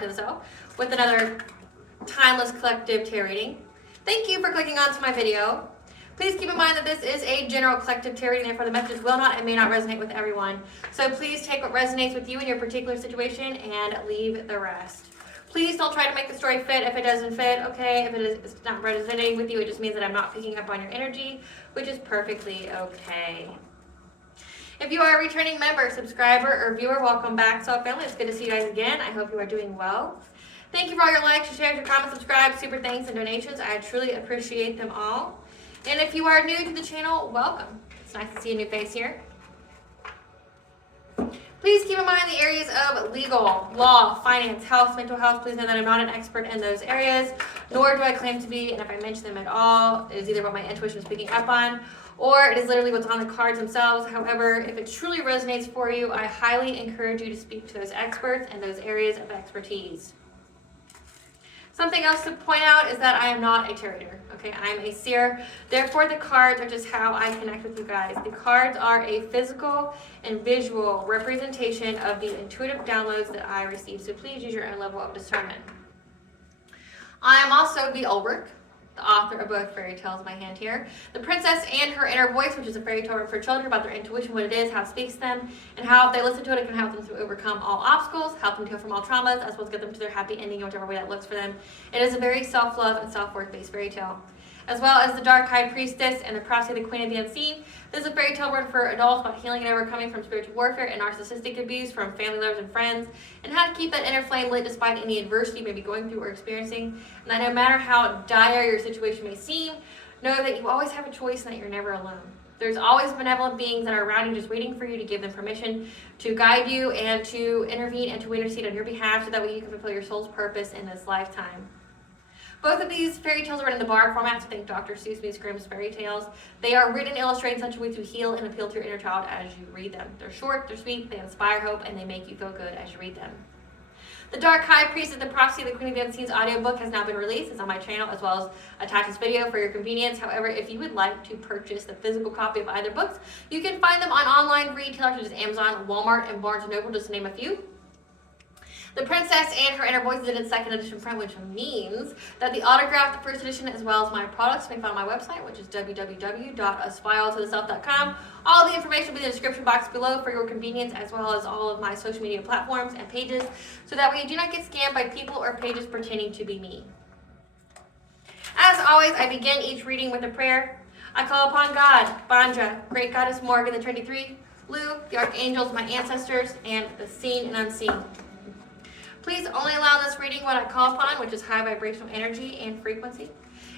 to the Self with another timeless collective tarot reading. Thank you for clicking onto my video. Please keep in mind that this is a general collective tarot reading, therefore the messages will not and may not resonate with everyone. So please take what resonates with you in your particular situation and leave the rest. Please don't try to make the story fit if it doesn't fit, okay? If it's not resonating with you, it just means that I'm not picking up on your energy, which is perfectly okay. If you are a returning member, subscriber, or viewer, welcome back to our family. It's good to see you guys again. I hope you are doing well. Thank you for all your likes, your shares, your comments, subscribe, super thanks, and donations. I truly appreciate them all. And if you are new to the channel, welcome. It's nice to see a new face here. Please keep in mind the areas of legal, law, finance, health, mental health. Please know that I'm not an expert in those areas, nor do I claim to be, and if I mention them at all, it is either what my intuition is picking up on, or it is literally what's on the cards themselves. However, if it truly resonates for you, I highly encourage you to speak to those experts and those areas of expertise. Something else to point out is that I am not a tarot reader, okay? I am a seer. Therefore, the cards are just how I connect with you guys. The cards are a physical and visual representation of the intuitive downloads that I receive, so please use your own level of discernment. I am also the Ulrich, the author of both fairy tales, my hand here. The Princess and Her Inner Voice, which is a fairy tale for children about their intuition, what it is, how it speaks to them, and how if they listen to it, it can help them to overcome all obstacles, help them to heal from all traumas, as well as get them to their happy ending in whichever way that looks for them. It is a very self-love and self-worth based fairy tale. As well as the Dark High Priestess and the Prophecy of the Queen of the Unseen. This is a fairy tale written for adults about healing and overcoming from spiritual warfare and narcissistic abuse from family members and friends, and how to keep that inner flame lit despite any adversity you may be going through or experiencing. And that no matter how dire your situation may seem, know that you always have a choice and that you're never alone. There's always benevolent beings that are around you just waiting for you to give them permission to guide you and to intervene and to intercede on your behalf so that way you can fulfill your soul's purpose in this lifetime. Both of these fairy tales are written in the bar format, so think Dr. Seuss Grimm's fairy tales. They are written and illustrated in such a way to heal and appeal to your inner child as you read them. They're short, they're sweet, they inspire hope, and they make you feel good as you read them. The Dark High Priestess, the Prophecy of the Queen of the Unseen's audiobook has now been released. It's on my channel as well as attach this video for your convenience. However, if you would like to purchase the physical copy of either books, you can find them on online retailers such as Amazon, Walmart, and Barnes & Noble, just to name a few. The Princess and Her Inner Voice is in second edition print, which means that the autograph, the first edition, as well as my products can be found on my website, which is www.aspiraltotheself.com. All the information will be in the description box below for your convenience, as well as all of my social media platforms and pages, so that way you do not get scammed by people or pages pretending to be me. As always, I begin each reading with a prayer. I call upon God, Bandra, Great Goddess Morgan, the Trinity Three, Lu, the Archangels, my ancestors, and the seen and unseen. Please only allow this reading what I call upon, which is high vibrational energy and frequency.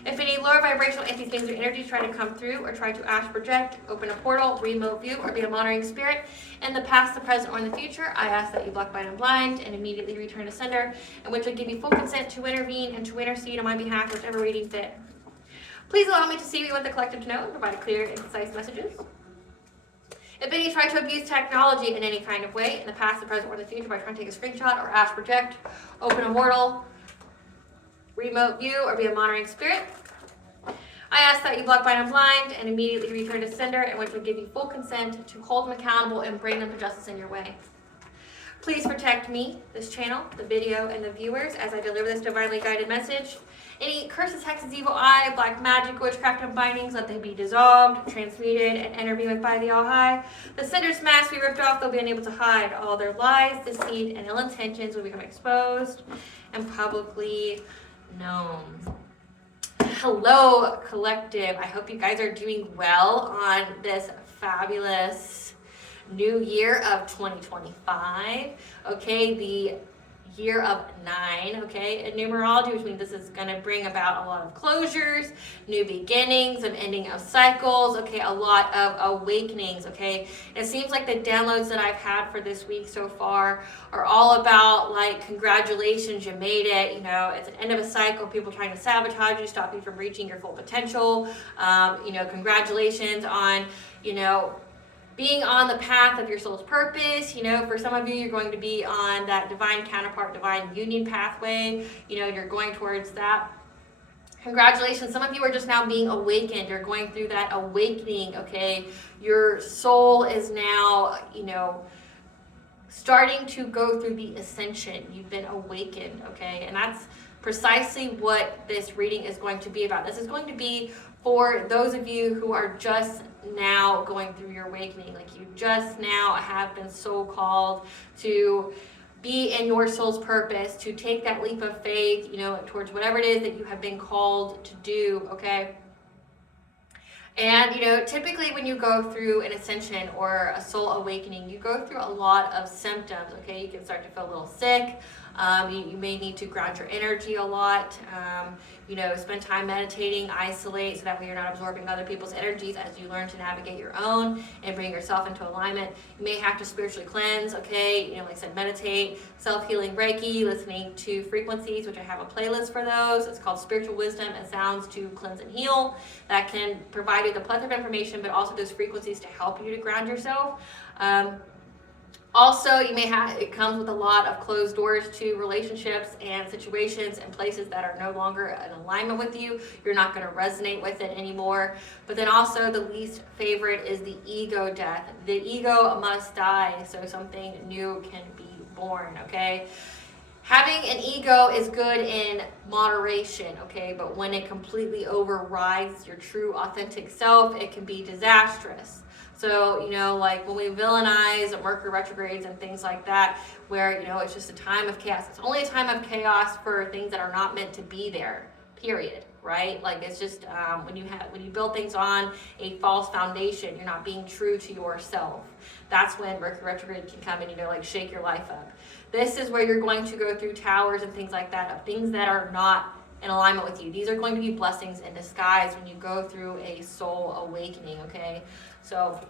If any lower vibrational entities, things, or energies try to come through or try to astral project, open a portal, remote view, or be a monitoring spirit in the past, the present, or in the future, I ask that you block, bind, and blind and immediately return to sender, in which I give you full consent to intervene and to intercede on my behalf, whichever reading fit. Please allow me to see what you want the collective to know and provide clear and concise messages. If any try to abuse technology in any kind of way, in the past, the present, or the future, by trying to take a screenshot or astral project, open a portal, remote view, or be a monitoring spirit, I ask that you block, bind, and blind and immediately return to sender, in which will give you full consent to hold them accountable and bring them to justice in your way. Please protect me, this channel, the video, and the viewers as I deliver this divinely guided message. Any curses, hexes, evil eye, black magic, witchcraft, and bindings, let they be dissolved, transmuted, and intervened with by the All-High. The sender's mask be ripped off, they'll be unable to hide. All their lies, deceit, and ill intentions will become exposed and publicly known. Hello, collective. I hope you guys are doing well on this fabulous new year of 2025. Okay, the year of 9, okay, in numerology, which means this is going to bring about a lot of closures, new beginnings, an ending of cycles, okay, a lot of awakenings, okay. It seems like the downloads that I've had for this week so far are all about, like, congratulations, you made it, you know, it's an end of a cycle, people trying to sabotage you, stop you from reaching your full potential, you know, congratulations on, you know, being on the path of your soul's purpose. You know, for some of you, you're going to be on that divine counterpart, divine union pathway. You know, you're going towards that. Congratulations. Some of you are just now being awakened. You're going through that awakening, okay? Your soul is now, you know, starting to go through the ascension. You've been awakened, okay? And that's precisely what this reading is going to be about. This is going to be for those of you who are just now going through your awakening, like you just now have been so called to be in your soul's purpose, to take that leap of faith, you know, towards whatever it is that you have been called to do, okay? And, you know, typically when you go through an ascension or a soul awakening, you go through a lot of symptoms, okay? You can start to feel a little sick. You may need to ground your energy a lot. You know, spend time meditating, isolate, so that way you're not absorbing other people's energies as you learn to navigate your own and bring yourself into alignment. You may have to spiritually cleanse, okay? You know, like I said, meditate, self-healing Reiki, listening to frequencies, which I have a playlist for those. It's called Spiritual Wisdom and Sounds to Cleanse and Heal. That can provide you the plethora of information, but also those frequencies to help you to ground yourself. Also, you may have, it comes with a lot of closed doors to relationships and situations and places that are no longer in alignment with you. You're not going to resonate with it anymore. But then also the least favorite is the ego death. The ego must die so something new can be born, okay? Having an ego is good in moderation, okay? But when it completely overrides your true authentic self, it can be disastrous. So, you know, like when we villainize Mercury retrogrades and things like that, where, you know, it's just a time of chaos. It's only a time of chaos for things that are not meant to be there, period, right? Like it's just when you build things on a false foundation, you're not being true to yourself. That's when Mercury retrograde can come and, you know, like shake your life up. This is where you're going to go through towers and things like that of things that are not in alignment with you. These are going to be blessings in disguise when you go through a soul awakening, okay? So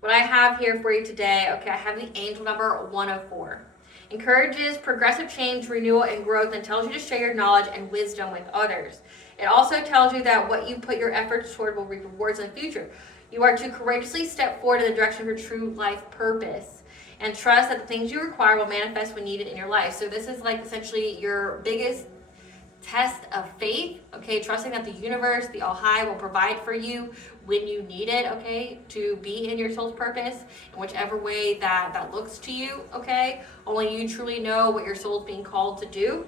what I have here for you today, okay, I have the angel number 104. Encourages progressive change, renewal, and growth, and tells you to share your knowledge and wisdom with others. It also tells you that what you put your efforts toward will reap rewards in the future. You are to courageously step forward in the direction of your true life purpose and trust that the things you require will manifest when needed in your life. So this is like essentially your biggest test of faith, okay? Trusting that the universe, the All High, will provide for you when you need it, okay? To be in your soul's purpose in whichever way that looks to you, okay? Only you truly know what your soul's being called to do.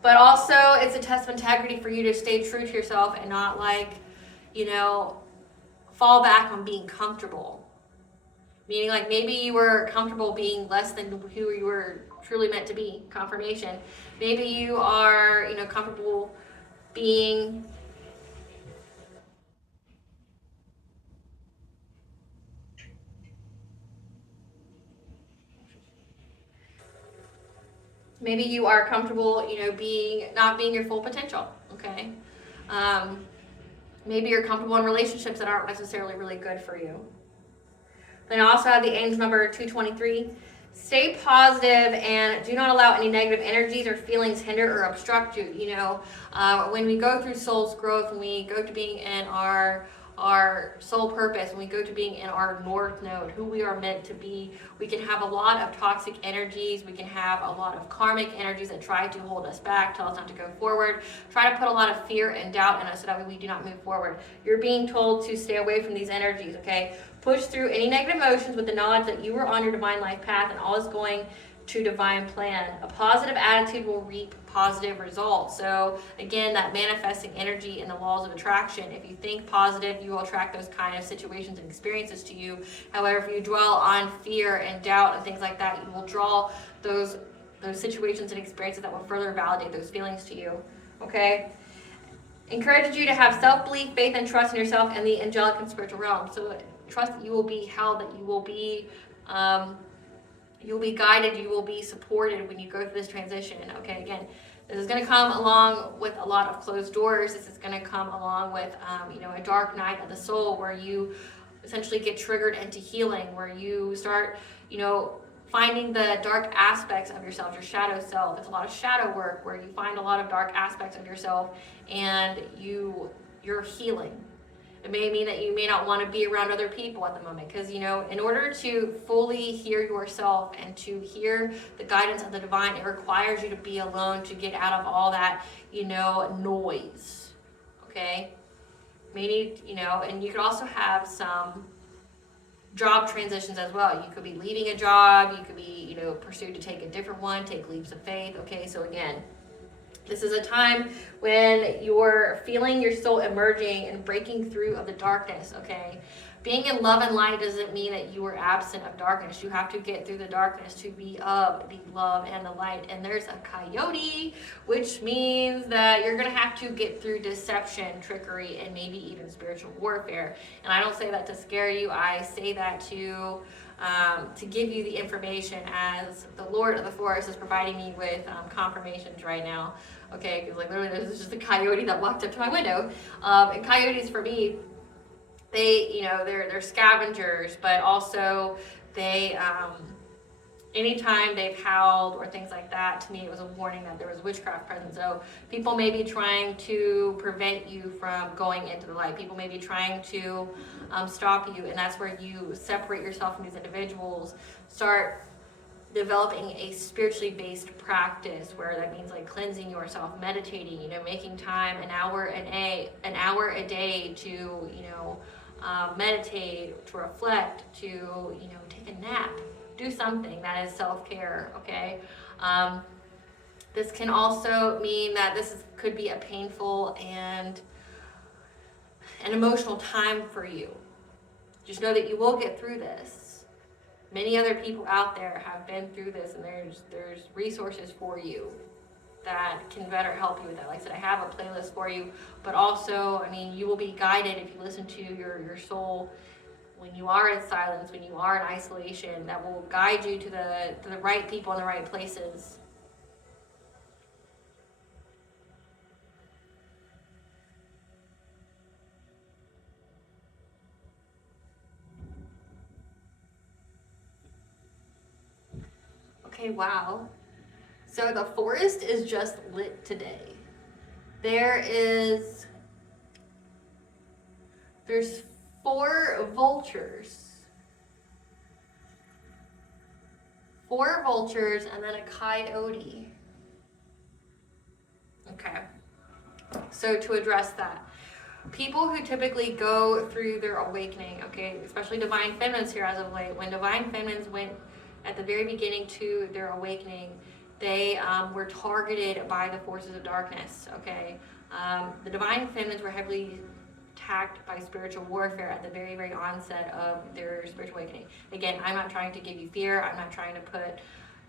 But also, it's a test of integrity for you to stay true to yourself and not like, you know, fall back on being comfortable. Meaning like maybe you were comfortable being less than who you were truly meant to be, confirmation. Maybe you are, you know, comfortable being maybe you are comfortable, you know, not being your full potential, okay? Maybe you're comfortable in relationships that aren't necessarily really good for you. Then I also have the angel number 223. Stay positive and do not allow any negative energies or feelings hinder or obstruct you. You know, when we go through soul's growth, when we go to being in our soul purpose, when we go to being in our north node, who we are meant to be, we can have a lot of toxic energies. We can have a lot of karmic energies that try to hold us back, tell us not to go forward, try to put a lot of fear and doubt in us so that way we do not move forward. You're being told to stay away from these energies, okay? Push through any negative emotions with the knowledge that you were on your divine life path and all is going to divine plan. A positive attitude will reap positive results. So again, that manifesting energy in the laws of attraction. If you think positive, you will attract those kind of situations and experiences to you. However, if you dwell on fear and doubt and things like that, you will draw those situations and experiences that will further validate those feelings to you. Okay? Encourages you to have self-belief, faith, and trust in yourself and the angelic and spiritual realm. So trust that you will be held, that you will be guided, you will be supported when you go through this transition. Okay, again, this is going to come along with a lot of closed doors. This is going to come along with, you know, a dark night of the soul where you essentially get triggered into healing, where you start, you know, finding the dark aspects of yourself, your shadow self. It's a lot of shadow work where you find a lot of dark aspects of yourself and you're healing. It may mean that you may not want to be around other people at the moment because, you know, in order to fully hear yourself and to hear the guidance of the divine, it requires you to be alone to get out of all that, you know, noise, okay? May need, you know, and you could also have some job transitions as well. You could be leaving a job, you could be, you know, pursued to take a different one, take leaps of faith. Okay, so again, this is a time when you're feeling you're still emerging and breaking through of the darkness, okay? Being in love and light doesn't mean that you are absent of darkness. You have to get through the darkness to be of the love and the light. And there's a coyote, which means that you're going to have to get through deception, trickery, and maybe even spiritual warfare. And I don't say that to scare you. I say that to give you the information as the Lord of the forest is providing me with confirmations right now. Okay, because like literally there's just a coyote that walked up to my window. And coyotes for me, they, you know, they're scavengers, but also they, anytime they've howled or things like that, to me it was a warning that there was witchcraft present. So people may be trying to prevent you from going into the light. People may be trying to stop you, and that's where you separate yourself from these individuals. Start developing a spiritually based practice where that means like cleansing yourself, meditating, you know, making time an hour a day to, you know, meditate, to reflect, to, you know, take a nap, do something that is self-care. Okay, this can also mean that could be a painful and an emotional time for you. Just know that you will get through this. Many other people out there have been through this, and there's resources for you that can better help you with that. Like I said, I have a playlist for you, but also, I mean, you will be guided if you listen to your soul when you are in silence, when you are in isolation, that will guide you to the right people in the right places. Okay, wow. So the forest is just lit today. There's 4 vultures. 4 vultures and then a coyote. Okay. So to address that, people who typically go through their awakening, okay, especially divine feminines here as of late, when divine feminines went at the very beginning to their awakening, they were targeted by the forces of darkness, okay? The divine feminines were heavily attacked by spiritual warfare at the very, very onset of their spiritual awakening. Again, I'm not trying to give you fear. I'm not trying to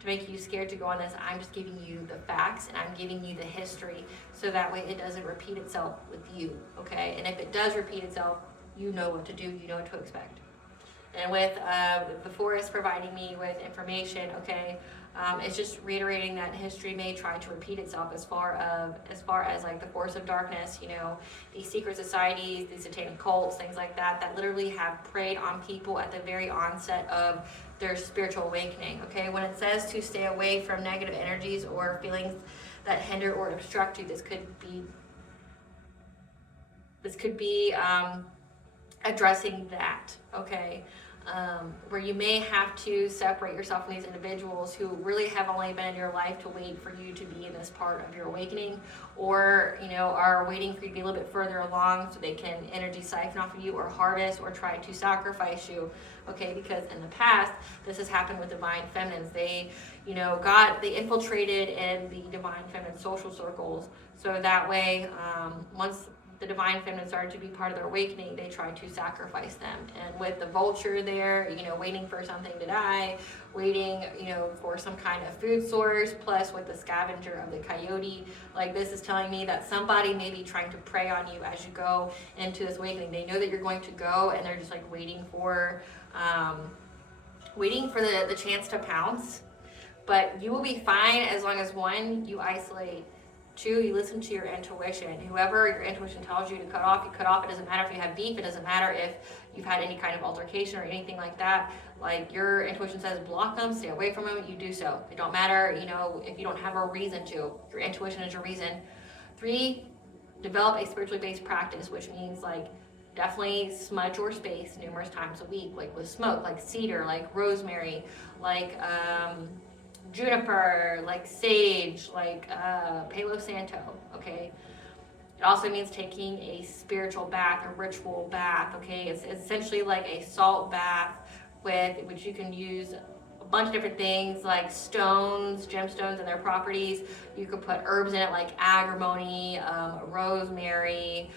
make you scared to go on this. I'm just giving you the facts, and I'm giving you the history, so that way it doesn't repeat itself with you, okay? And if it does repeat itself, you know what to do. You know what to expect. And with the forest providing me with information, okay, it's just reiterating that history may try to repeat itself as far as like the force of darkness, you know, these secret societies, these satanic cults, things like that, that literally have preyed on people at the very onset of their spiritual awakening. Okay, when it says to stay away from negative energies or feelings that hinder or obstruct you, this could be addressing that. Okay. Where you may have to separate yourself from these individuals who really have only been in your life to wait for you to be in this part of your awakening, or, you know, are waiting for you to be a little bit further along so they can energy siphon off of you or harvest or try to sacrifice you. Okay, because in the past this has happened with divine feminines. They, you know, they infiltrated in the divine feminine social circles, so that way once the divine feminine started to be part of their awakening, they tried to sacrifice them. And with the vulture there, you know, waiting for something to die, waiting, you know, for some kind of food source, plus with the scavenger of the coyote, like this is telling me that somebody may be trying to prey on you as you go into this awakening. They know that you're going to go, and they're just like waiting for the chance to pounce. But you will be fine as long as, 1, you isolate. 2, you listen to your intuition. Whoever your intuition tells you to cut off, you cut off. It doesn't matter if you have beef. It doesn't matter if you've had any kind of altercation or anything like that. Like, your intuition says block them, stay away from them, you do so. It don't matter, you know, if you don't have a reason to. Your intuition is your reason. 3, develop a spiritually based practice, which means like definitely smudge your space numerous times a week, like with smoke, like cedar, like rosemary, like juniper, like sage, like Palo Santo, okay? It also means taking a spiritual bath, a ritual bath, okay? It's essentially like a salt bath which you can use a bunch of different things like stones, gemstones and their properties. You could put herbs in it like agrimony, rosemary,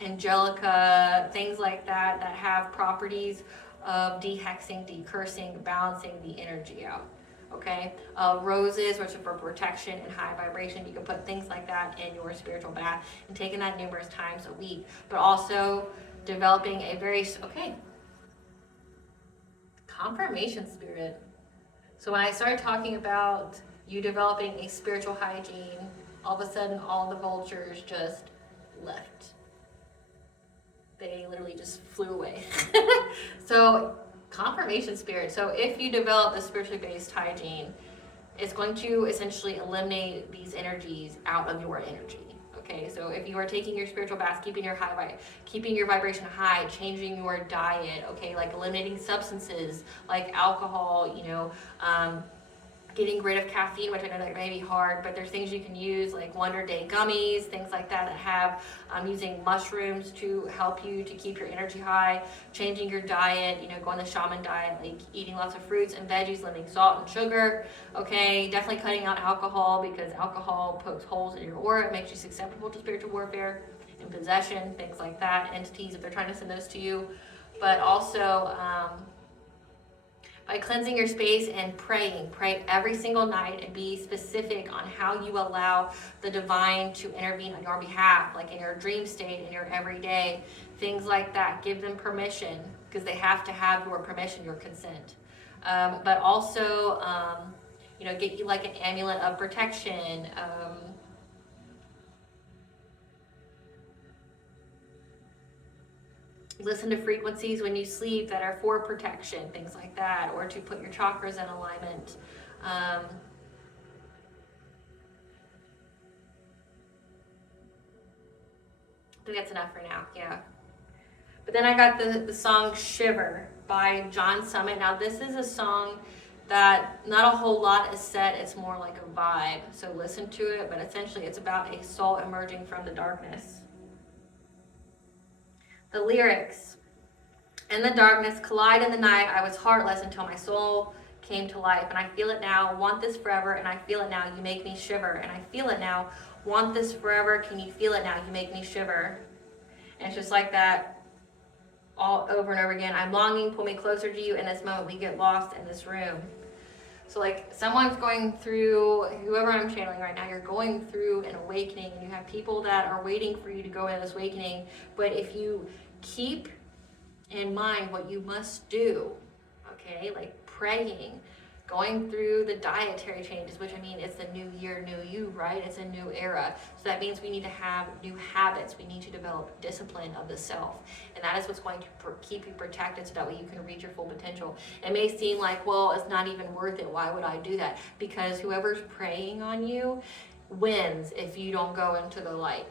angelica, things like that have properties of dehexing, decursing, balancing the energy out. Okay, roses, which are for protection and high vibration. You can put things like that in your spiritual bath and taking that numerous times a week. But also developing a very, confirmation spirit. So when I started talking about you developing a spiritual hygiene, all of a sudden all the vultures just left. They literally just flew away. So confirmation spirit. So if you develop a spiritually based hygiene, it's going to essentially eliminate these energies out of your energy. Okay, so if you are taking your spiritual baths, keeping your vibration high, changing your diet, okay, like eliminating substances like alcohol, getting rid of caffeine, which I know that may be hard, but there's things you can use like Wonder Day gummies, things like that have using mushrooms to help you to keep your energy high, changing your diet, going the shaman diet, like eating lots of fruits and veggies, limiting salt and sugar, okay, definitely cutting out alcohol because alcohol pokes holes in your aura, it makes you susceptible to spiritual warfare and possession, things like that, entities if they're trying to send those to you, but also by cleansing your space and pray every single night and be specific on how you allow the divine to intervene on your behalf, like in your dream state, in your everyday, things like that. Give them permission because they have to have your permission, your consent. But also, get you like an amulet of protection. Listen to frequencies when you sleep that are for protection, things like that, or to put your chakras in alignment. I think that's enough for now, yeah. But then I got the song Shiver by John Summit. Now this is a song that not a whole lot is said, it's more like a vibe. So listen to it, but essentially it's about a soul emerging from the darkness. The lyrics. In the darkness, collide in the night, I was heartless until my soul came to life. And I feel it now, want this forever, and I feel it now, you make me shiver. And I feel it now, want this forever, can you feel it now, you make me shiver. And it's just like that all over and over again. I'm longing, pull me closer to you in this moment, we get lost in this room. So like someone's going through, whoever I'm channeling right now, you're going through an awakening and you have people that are waiting for you to go into this awakening. But if you keep in mind what you must do, okay, like praying, going through the dietary changes, which I mean, it's the new year, new you, right? It's a new era. So that means we need to have new habits. We need to develop discipline of the self. And that is what's going to keep you protected so that way you can reach your full potential. It may seem like, well, it's not even worth it. Why would I do that? Because whoever's preying on you wins if you don't go into the light.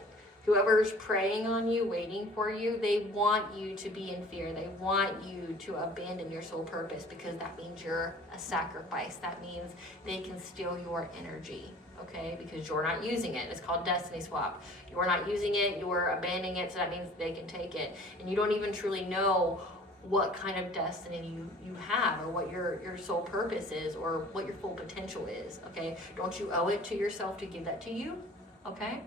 Whoever's preying on you, waiting for you, they want you to be in fear. They want you to abandon your soul purpose because that means you're a sacrifice. That means they can steal your energy, okay? Because you're not using it. It's called destiny swap. You're not using it, you're abandoning it, so that means they can take it. And you don't even truly know what kind of destiny you have or what your soul purpose is or what your full potential is, okay? Don't you owe it to yourself to give that to you, okay?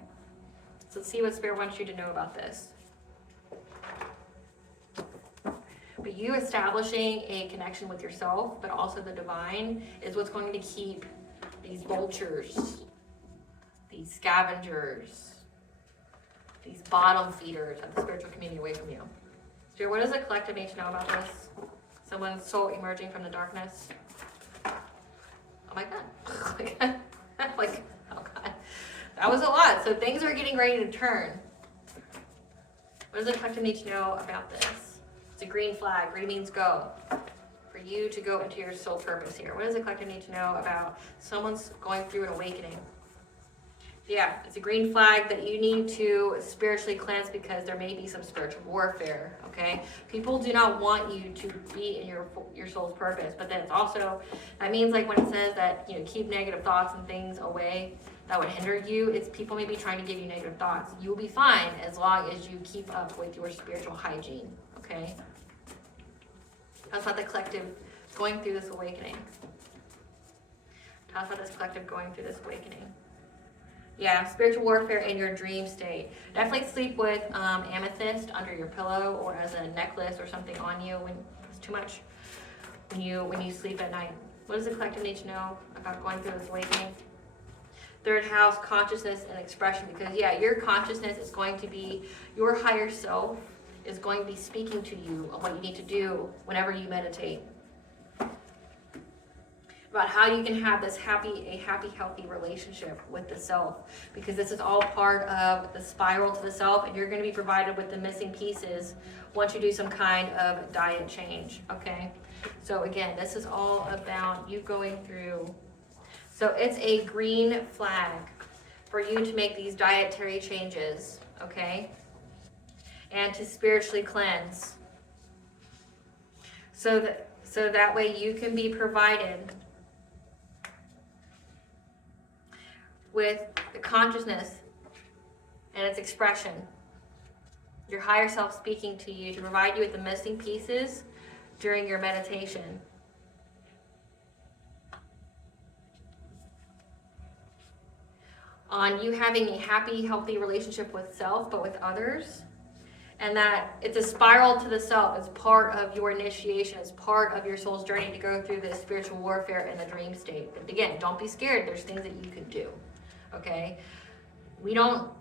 So let's see what Spirit wants you to know about this. But you establishing a connection with yourself, but also the divine, is what's going to keep these vultures, these scavengers, these bottom feeders of the spiritual community away from you. Spirit, what does the collective need to know about this? Someone's soul emerging from the darkness. Oh my God. Like, oh God. That was a lot. So things are getting ready to turn. What does the collective need to know about this? It's a green flag. Green means go. For you to go into your soul purpose here. What does the collective need to know about someone's going through an awakening? Yeah, it's a green flag that you need to spiritually cleanse because there may be some spiritual warfare, okay? People do not want you to be in your soul's purpose, but then it's also, that means like when it says that, keep negative thoughts and things away, that would hinder you. It's people maybe trying to give you negative thoughts. You will be fine as long as you keep up with your spiritual hygiene, okay? That's about the collective going through this awakening. Tell us about this collective going through this awakening. Yeah, spiritual warfare in your dream state. Definitely sleep with amethyst under your pillow or as a necklace or something on you when it's too much. When you sleep at night. What does the collective need to know about going through this awakening? Third house, consciousness and expression. Because yeah, your consciousness is going to be, your higher self is going to be speaking to you on what you need to do whenever you meditate. About how you can have this happy, healthy relationship with the self. Because this is all part of the spiral to the self, and you're going to be provided with the missing pieces once you do some kind of diet change, okay? So again, this is all about you going through. So it's a green flag for you to make these dietary changes, okay? And to spiritually cleanse. So that way you can be provided with the consciousness and its expression. Your higher self speaking to you to provide you with the missing pieces during your meditation. On you having a happy, healthy relationship with self, but with others. And that it's a spiral to the self. It's part of your initiation. It's part of your soul's journey to go through this spiritual warfare in the dream state. But again, don't be scared. There's things that you can do. Okay? We don't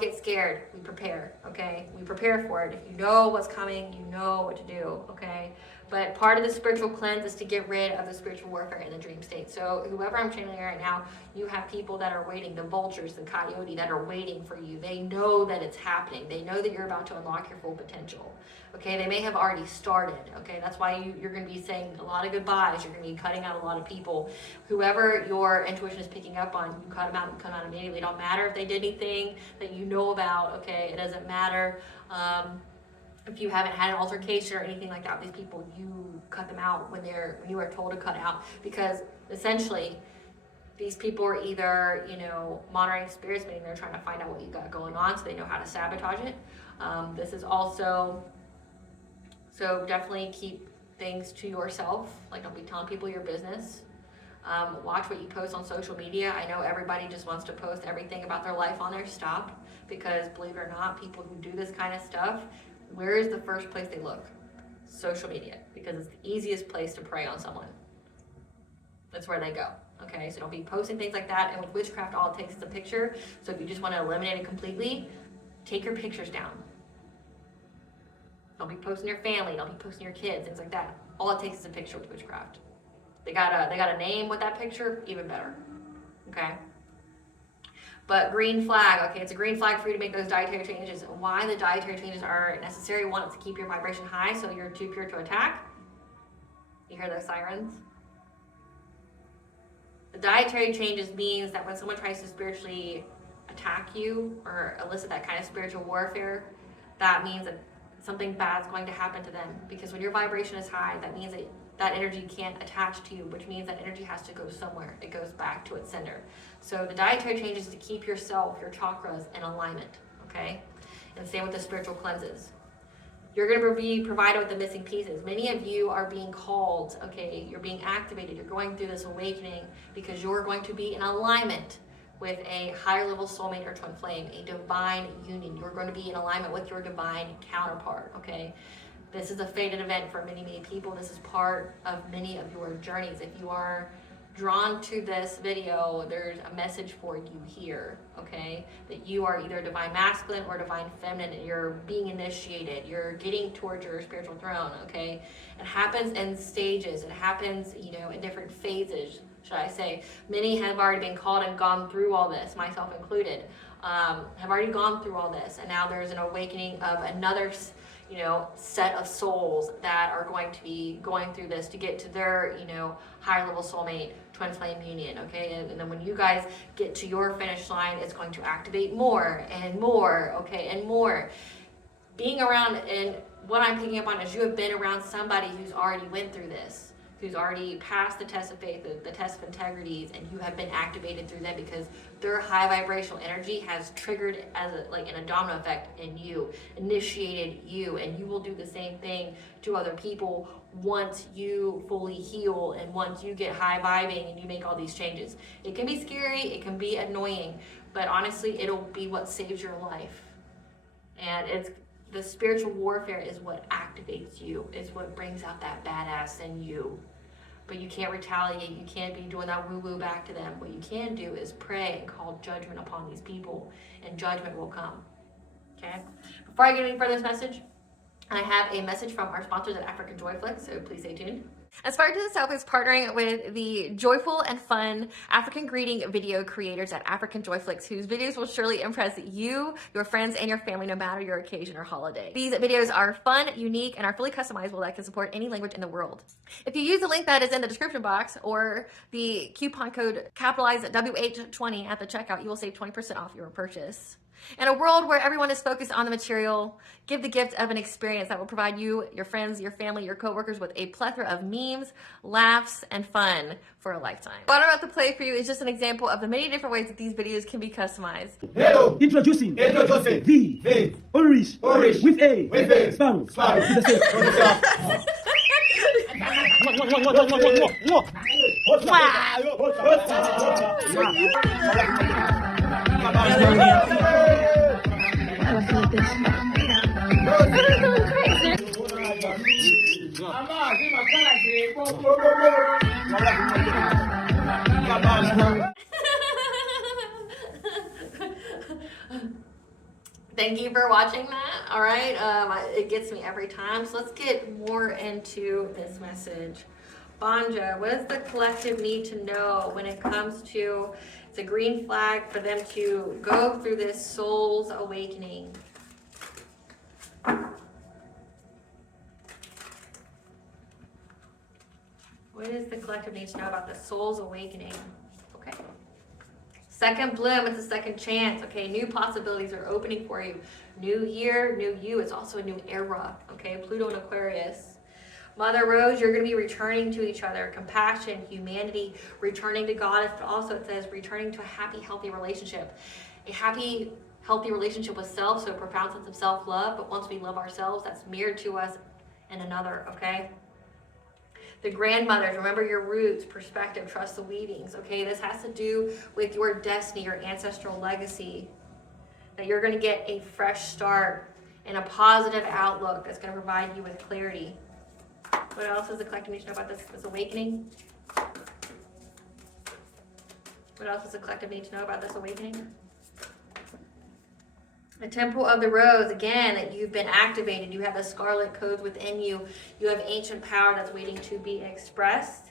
get scared. We prepare. Okay? We prepare for it. If you know what's coming, you know what to do. Okay? But part of the spiritual cleanse is to get rid of the spiritual warfare in the dream state. So whoever I'm channeling right now, you have people that are waiting, the vultures, the coyote that are waiting for you. They know that it's happening. They know that you're about to unlock your full potential. Okay, they may have already started. Okay, that's why you're going to be saying a lot of goodbyes. You're going to be cutting out a lot of people. Whoever your intuition is picking up on, you cut them out and come out immediately. It don't matter if they did anything that you know about. Okay, it doesn't matter. If you haven't had an altercation or anything like that with these people, you cut them out when you are told to cut out, because essentially these people are either, monitoring spirits, meaning they're trying to find out what you got going on so they know how to sabotage it. This is also, so definitely keep things to yourself, like don't be telling people your business. Watch what you post on social media. I know everybody just wants to post everything about their life on there. Stop, because believe it or not, people who do this kind of stuff, where is the first place they look? Social media, because it's the easiest place to prey on someone. That's where they go. Okay, so don't be posting things like that. And with witchcraft, all it takes is a picture. So if you just want to eliminate it completely, take your pictures down. Don't be posting your family. Don't be posting your kids. Things like that. All it takes is a picture with witchcraft. They got a name with that picture, even better. Okay. But green flag, okay, it's a green flag for you to make those dietary changes. Why the dietary changes are necessary? One, it's to keep your vibration high so you're too pure to attack. You hear those sirens? The dietary changes means that when someone tries to spiritually attack you or elicit that kind of spiritual warfare, that means that something bad is going to happen to them. Because when your vibration is high, that means that energy can't attach to you, which means that energy has to go somewhere. It goes back to its sender. So the dietary change is to keep yourself, your chakras, in alignment, okay? And same with the spiritual cleanses. You're going to be provided with the missing pieces. Many of you are being called, okay? You're being activated. You're going through this awakening because you're going to be in alignment with a higher level soulmate or twin flame, a divine union. You're going to be in alignment with your divine counterpart, okay? This is a fated event for many, many people. This is part of many of your journeys. If you are drawn to this video, there's a message for you here, okay? That you are either divine masculine or divine feminine, and you're being initiated. You're getting towards your spiritual throne, okay? It happens in stages. It happens, in different phases, should I say. Many have already been called and gone through all this, myself included, have already gone through all this. And now there's an awakening of another set of souls that are going to be going through this to get to their, higher level soulmate, twin flame union, okay? And then when you guys get to your finish line, it's going to activate more and more, okay, and more. Being around, and what I'm picking up on is you have been around somebody who's already went through this. who's already passed the test of faith, the test of integrities, and you have been activated through them because their high vibrational energy has triggered as like in a domino effect in you, initiated you, and you will do the same thing to other people once you fully heal and once you get high vibing and you make all these changes. It can be scary, it can be annoying, but honestly, it'll be what saves your life. And it's the spiritual warfare is what activates you. It's what brings out that badass in you. But you can't retaliate. You can't be doing that woo-woo back to them. What you can do is pray and call judgment upon these people, and judgment will come. Okay? Before I get any further this message, I have a message from our sponsors at Africanjoyflix, so please stay tuned. Aspiraltotheself is partnering with the joyful and fun African greeting video creators at Africanjoyflix, whose videos will surely impress you, your friends, and your family, no matter your occasion or holiday. These videos are fun, unique, and are fully customizable that can support any language in the world. If you use the link that is in the description box or the coupon code capitalized WH20 at the checkout, you will save 20% off your purchase. In a world where everyone is focused on the material, give the gift of an experience that will provide you, your friends, your family, your coworkers with a plethora of memes, laughs, and fun for a lifetime. What I'm about to play for you is just an example of the many different ways that these videos can be customized. Hello! Introducing the Irish with a sparrow. Thank you for watching that. All right, it gets me every time. So let's get more into this message. Banja, what does the collective need to know when it comes to, it's a green flag for them to go through this soul's awakening? What does the collective need to know about the soul's awakening? Okay. Second bloom, it's a second chance. Okay, new possibilities are opening for you. New year, new you. It's also a new era. Okay, Pluto and Aquarius. Mother Rose, you're going to be returning to each other. Compassion, humanity, returning to God. But also it says returning to a happy, healthy relationship. A happy, healthy relationship with self, so a profound sense of self-love. But once we love ourselves, that's mirrored to us in another, okay? The grandmothers, remember your roots, perspective, trust the weavings, okay? This has to do with your destiny, your ancestral legacy. That you're going to get a fresh start and a positive outlook that's going to provide you with clarity. What else does the collective need to know about this awakening? What else does the collective need to know about this awakening? The Temple of the Rose, again, that you've been activated. You have the scarlet codes within you. You have ancient power that's waiting to be expressed.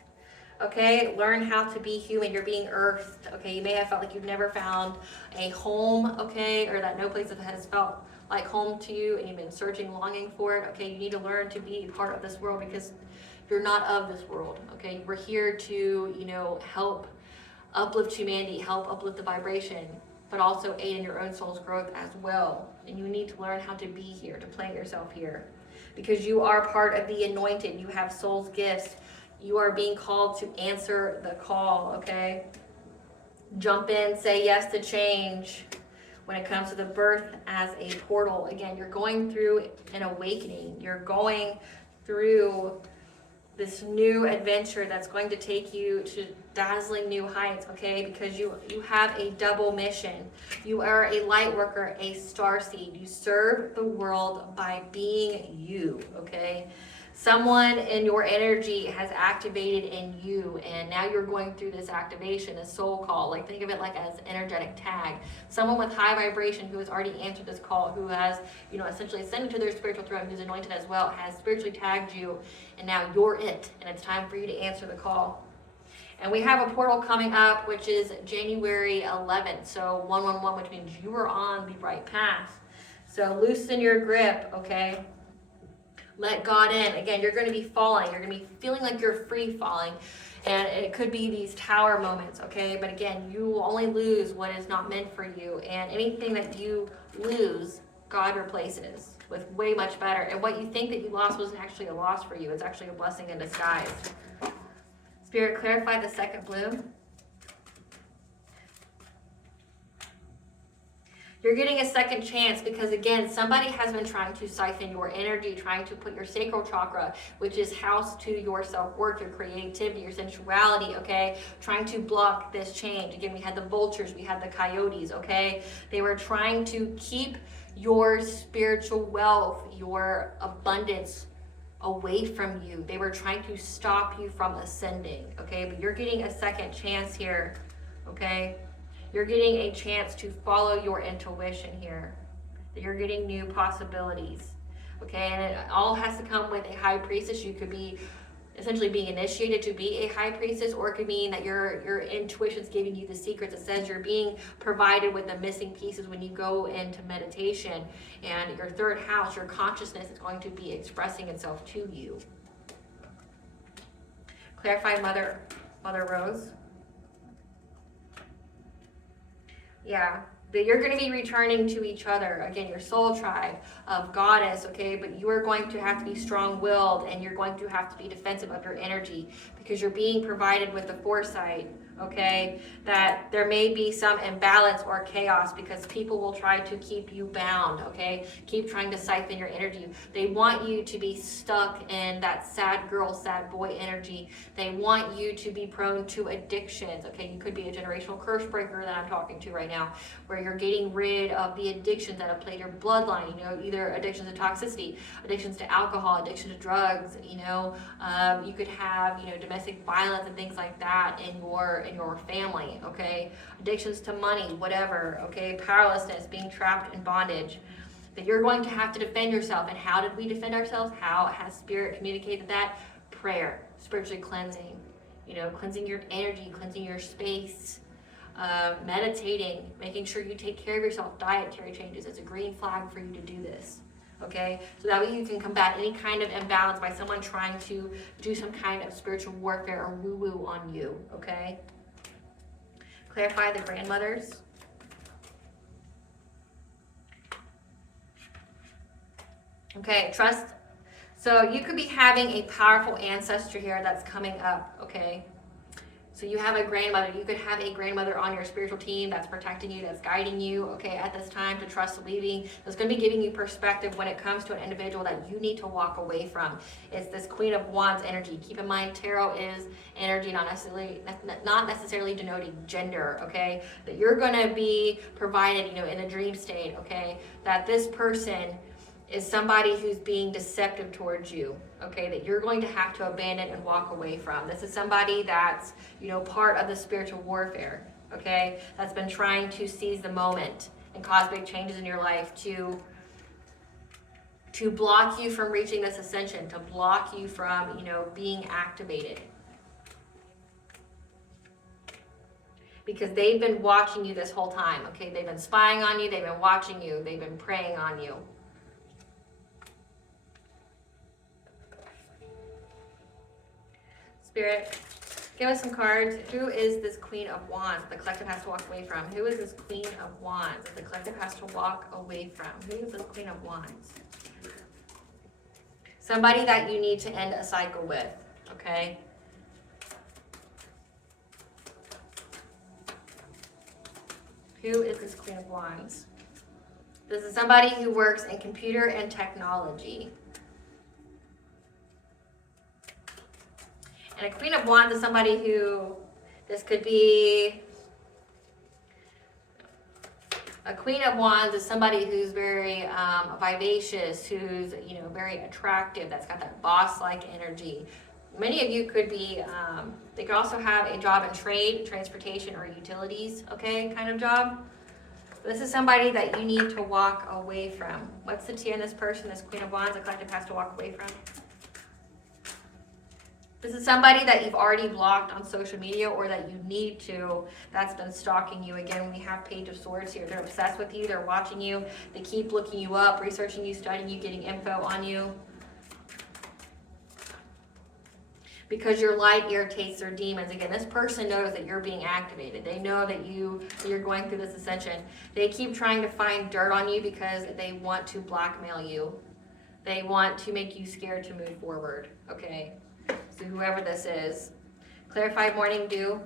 Okay, learn how to be human. You're being earthed. Okay, you may have felt like you've never found a home, okay, or that no place has felt like home to you and you've been searching, longing for it. Okay, you need to learn to be part of this world because you're not of this world. Okay, we're here to, help uplift humanity, help uplift the vibration, but also aid in your own soul's growth as well. And you need to learn how to be here, to plant yourself here, because you are part of the anointed. You have soul's gifts. You are being called to answer the call, okay? Jump in, say yes to change. When it comes to the birth as a portal, again, you're going through an awakening. You're going through this new adventure that's going to take you to dazzling new heights, okay? Because you have a double mission. You are a light worker, a starseed. You serve the world by being you, okay? Someone in your energy has activated in you, and now you're going through this activation, a soul call. Like, think of it like as energetic tag. Someone with high vibration who has already answered this call, who has, essentially ascended to their spiritual throne, who's anointed as well, has spiritually tagged you, and now you're it, and it's time for you to answer the call. And we have a portal coming up, which is January 11th, so 111, which means you are on the right path. So loosen your grip, okay? Let God in. Again, you're going to be falling. You're going to be feeling like you're free falling. And it could be these tower moments, okay? But again, you will only lose what is not meant for you. And anything that you lose, God replaces with way much better. And what you think that you lost wasn't actually a loss for you. It's actually a blessing in disguise. Spirit, clarify the second blue. You're getting a second chance because, again, somebody has been trying to siphon your energy, trying to put your sacral chakra, which is house to your self-worth, your creativity, your sensuality, okay? Trying to block this change. Again, we had the vultures, we had the coyotes, okay? They were trying to keep your spiritual wealth, your abundance away from you. They were trying to stop you from ascending, okay? But you're getting a second chance here, okay? You're getting a chance to follow your intuition here. You're getting new possibilities, okay? And it all has to come with a high priestess. You could be essentially being initiated to be a high priestess, or it could mean that your intuition's giving you the secrets. It says you're being provided with the missing pieces when you go into meditation, and your third house, your consciousness, is going to be expressing itself to you. Clarify Mother Rose. Yeah, that you're going to be returning to each other. Again, your soul tribe of goddess, okay? But you are going to have to be strong-willed, and you're going to have to be defensive of your energy because you're being provided with the foresight, okay? That there may be some imbalance or chaos because people will try to keep you bound, okay? Keep trying to siphon your energy. They want you to be stuck in that sad girl, sad boy energy. They want you to be prone to addictions, okay? You could be a generational curse breaker that I'm talking to right now, where you're getting rid of the addictions that have played your bloodline, you know, either addictions to toxicity, addictions to alcohol, addiction to drugs, you know, you could have, you know, domestic violence and things like that in your family, okay? Addictions to money, whatever, okay? Powerlessness, being trapped in bondage. That you're going to have to defend yourself. And how did we defend ourselves? How has Spirit communicated that? Prayer, spiritually cleansing, you know, cleansing your energy, cleansing your space, meditating, making sure you take care of yourself. Dietary changes. It's a green flag for you to do this. Okay, so that way you can combat any kind of imbalance by someone trying to do some kind of spiritual warfare or woo-woo on you, okay? Clarify the grandmothers. Okay, trust. So you could be having a powerful ancestor here that's coming up, okay? So you have a grandmother. You could have a grandmother on your spiritual team that's protecting you, that's guiding you, okay, at this time to trust believing. That's going to be giving you perspective when it comes to an individual that you need to walk away from. It's this Queen of Wands energy. Keep in mind, tarot is energy, not necessarily denoting gender, okay? That you're going to be provided, you know, in a dream state, okay? That this person is somebody who's being deceptive towards you, okay, that you're going to have to abandon and walk away from. This is somebody that's, you know, part of the spiritual warfare, okay, that's been trying to seize the moment and cause big changes in your life to block you from reaching this ascension, to block you from, you know, being activated. Because they've been watching you this whole time, okay? They've been spying on you, they've been watching you, they've been preying on you. Spirit, give us some cards. Who is this Queen of Wands the collective has to walk away from? Who is this Queen of Wands the collective has to walk away from? Who is this Queen of Wands? Somebody that you need to end a cycle with, okay? Who is this Queen of Wands? This is somebody who works in computer and technology. And a Queen of Wands is somebody who, this could be, a Queen of Wands is somebody who's very vivacious, who's, you know, very attractive, that's got that boss-like energy. Many of you could be, they could also have a job in trade, transportation, or utilities, okay, kind of job. This is somebody that you need to walk away from. What's the T in this person, this Queen of Wands, the collective has to walk away from? This is somebody that you've already blocked on social media or that you need to, that's been stalking you. Again, we have Page of Swords here. They're obsessed with you. They're watching you. They keep looking you up, researching you, studying you, getting info on you. Because your light irritates their demons. Again, this person knows that you're being activated. They know that you're going through this ascension. They keep trying to find dirt on you because they want to blackmail you. They want to make you scared to move forward, okay? So whoever this is, Clarify morning dew.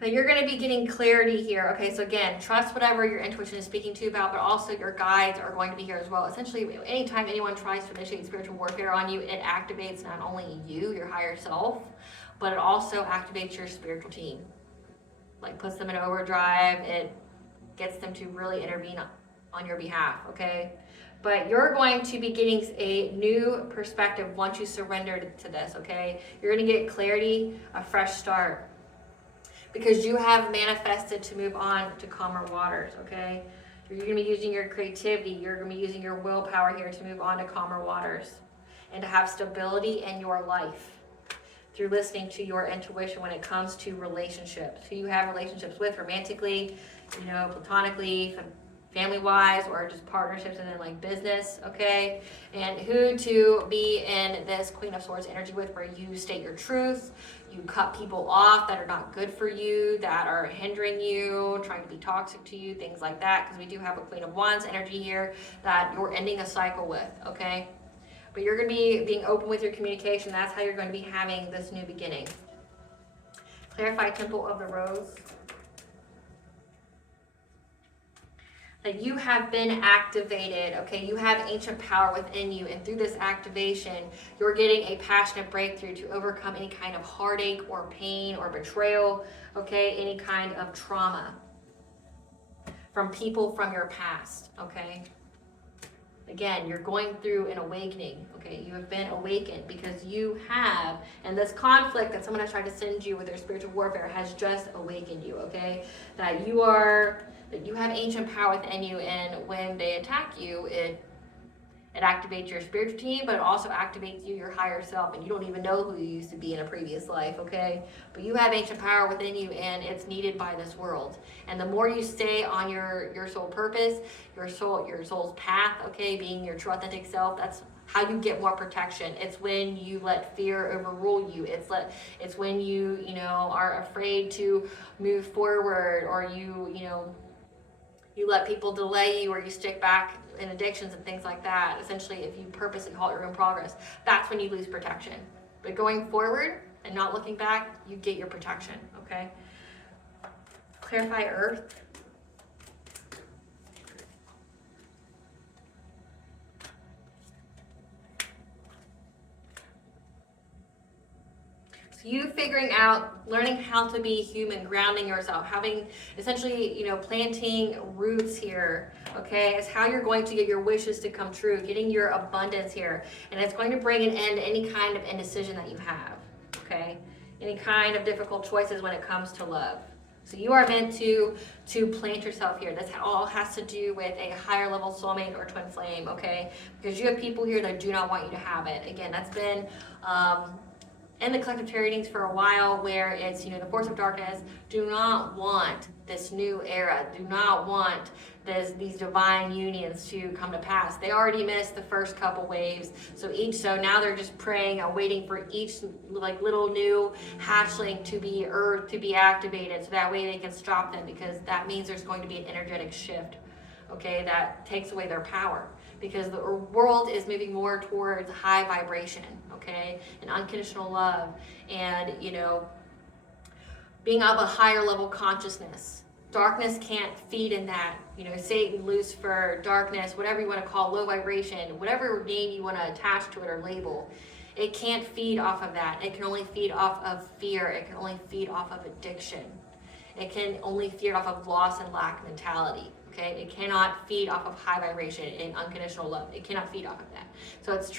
Now you're going to be getting clarity here. Okay, so again, trust whatever your intuition is speaking to you about, but also your guides are going to be here as well. Essentially, anytime anyone tries to initiate spiritual warfare on you, it activates not only you, your higher self, but it also activates your spiritual team. Like puts them in overdrive. It gets them to really intervene on your behalf, okay? But you're going to be getting a new perspective once you surrender to this, okay? You're going to get clarity, a fresh start. Because you have manifested to move on to calmer waters, okay? You're going to be using your creativity. You're going to be using your willpower here to move on to calmer waters and to have stability in your life through listening to your intuition when it comes to relationships. Who you have relationships with romantically, platonically, family-wise, or just partnerships and then like business, okay? And who to be in this Queen of Swords energy with, where you state your truth, you cut people off that are not good for you, that are hindering you, trying to be toxic to you, things like that, because we do have a Queen of Wands energy here that you're ending a cycle with, okay? But you're going to be being open with your communication. That's how you're going to be having this new beginning. Clarify Temple of the Rose. That you have been activated, okay? You have ancient power within you, and through this activation, you're getting a passionate breakthrough to overcome any kind of heartache or pain or betrayal, okay? Any kind of trauma from people from your past, okay? Again, you're going through an awakening, okay? You have been awakened because you have, and this conflict that someone has tried to send you with their spiritual warfare has just awakened you, okay? That you have ancient power within you, and when they attack you, it activates your spiritual team, but it also activates you, your higher self, and you don't even know who you used to be in a previous life, okay? But you have ancient power within you, and it's needed by this world. And the more you stay on your soul purpose, your soul's path, okay, being your true authentic self, that's how you get more protection. It's when you let fear overrule you. It's when you are afraid to move forward, or you let people delay you, or you stick back in addictions and things like that. Essentially, if you purposely halt your own progress, that's when you lose protection. But going forward and not looking back, you get your protection, okay? Clarify Earth. So you figuring out, learning how to be human, grounding yourself, having essentially, planting roots here, okay? It's how you're going to get your wishes to come true, getting your abundance here. And it's going to bring an end to any kind of indecision that you have, okay? Any kind of difficult choices when it comes to love. So you are meant to plant yourself here. This all has to do with a higher level soulmate or twin flame, okay? Because you have people here that do not want you to have it. Again, that's been in the collective tarot readings for a while, where it's, the force of darkness do not want this new era, do not want these divine unions to come to pass. They already missed the first couple waves, so now they're just praying and waiting for each little new hatchling to be activated, so that way they can stop them, because that means there's going to be an energetic shift, okay, that takes away their power. Because the world is moving more towards high vibration, okay, and unconditional love, and being of a higher level consciousness. Darkness can't feed in that. Satan, Lucifer, darkness, whatever you want to call, low vibration, whatever name you want to attach to it or label, it can't feed off of that. It can only feed off of fear. It can only feed off of addiction. It can only feed off of loss and lack mentality. Okay, it cannot feed off of high vibration and unconditional love. It cannot feed off of that. So it's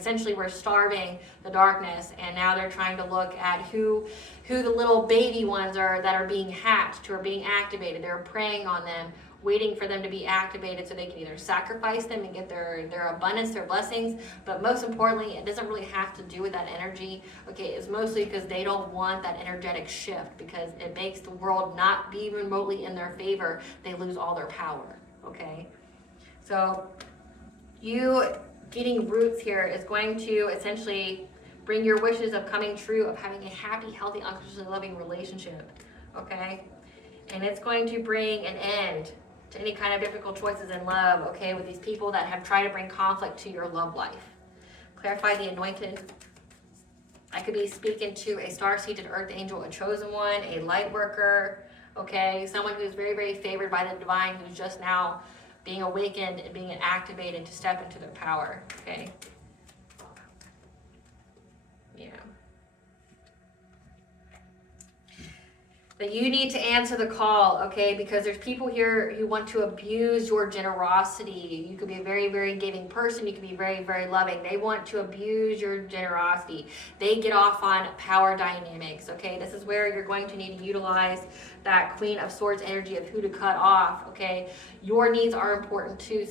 essentially we're starving the darkness, and now they're trying to look at who the little baby ones are that are being hatched, who are being activated. They're preying on them, waiting for them to be activated so they can either sacrifice them and get their abundance, their blessings. But most importantly, it doesn't really have to do with that energy. Okay, it's mostly because they don't want that energetic shift, because it makes the world not be remotely in their favor. They lose all their power, okay? So you getting roots here is going to essentially bring your wishes of coming true, of having a happy, healthy, unconditionally loving relationship, okay? And it's going to bring an end to any kind of difficult choices in love, okay, with these people that have tried to bring conflict to your love life. Clarify the anointed. I could be speaking to a star-seated earth angel, a chosen one, a light worker, okay, someone who's very, very favored by the divine, who's just now being awakened and being activated to step into their power, okay? Yeah. That you need to answer the call, okay? Because there's people here who want to abuse your generosity. You could be a very, very giving person. You could be very, very loving. They want to abuse your generosity. They get off on power dynamics, okay? This is where you're going to need to utilize that Queen of Swords energy of who to cut off, okay? Your needs are important too.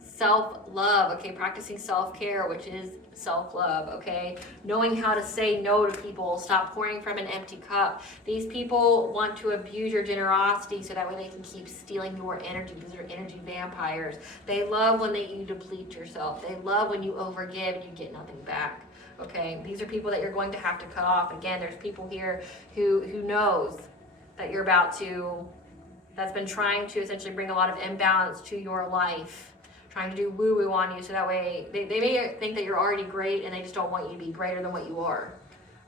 Self-love, okay? Practicing self-care, which is self-love, okay? Knowing how to say no to people, stop pouring from an empty cup. These people want to abuse your generosity so that way they can keep stealing your energy. These are energy vampires. They love when you deplete yourself. They love when you overgive and you get nothing back, okay? These are people that you're going to have to cut off. Again, there's people here who knows that you're about to, that's been trying to essentially bring a lot of imbalance to your life, trying to do woo-woo on you so that way they may think that you're already great and they just don't want you to be greater than what you are.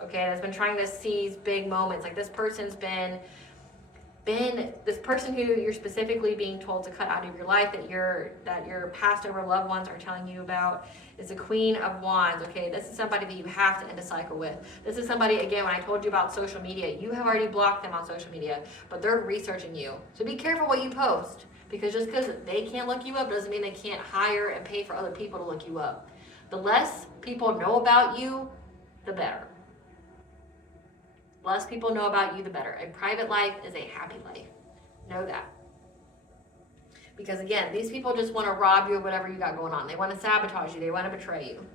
Okay, that's been trying to seize big moments. Like this person's been this person who you're specifically being told to cut out of your life, that your past over loved ones are telling you about, is the Queen of Wands. Okay, this is somebody that you have to end a cycle with. This is somebody, again, when I told you about social media, you have already blocked them on social media, but they're researching you. So be careful what you post. Because just because they can't look you up doesn't mean they can't hire and pay for other people to look you up. The less people know about you, the better. The less people know about you, the better. A private life is a happy life. Know that. Because again, these people just want to rob you of whatever you got going on. They want to sabotage you. They want to betray you.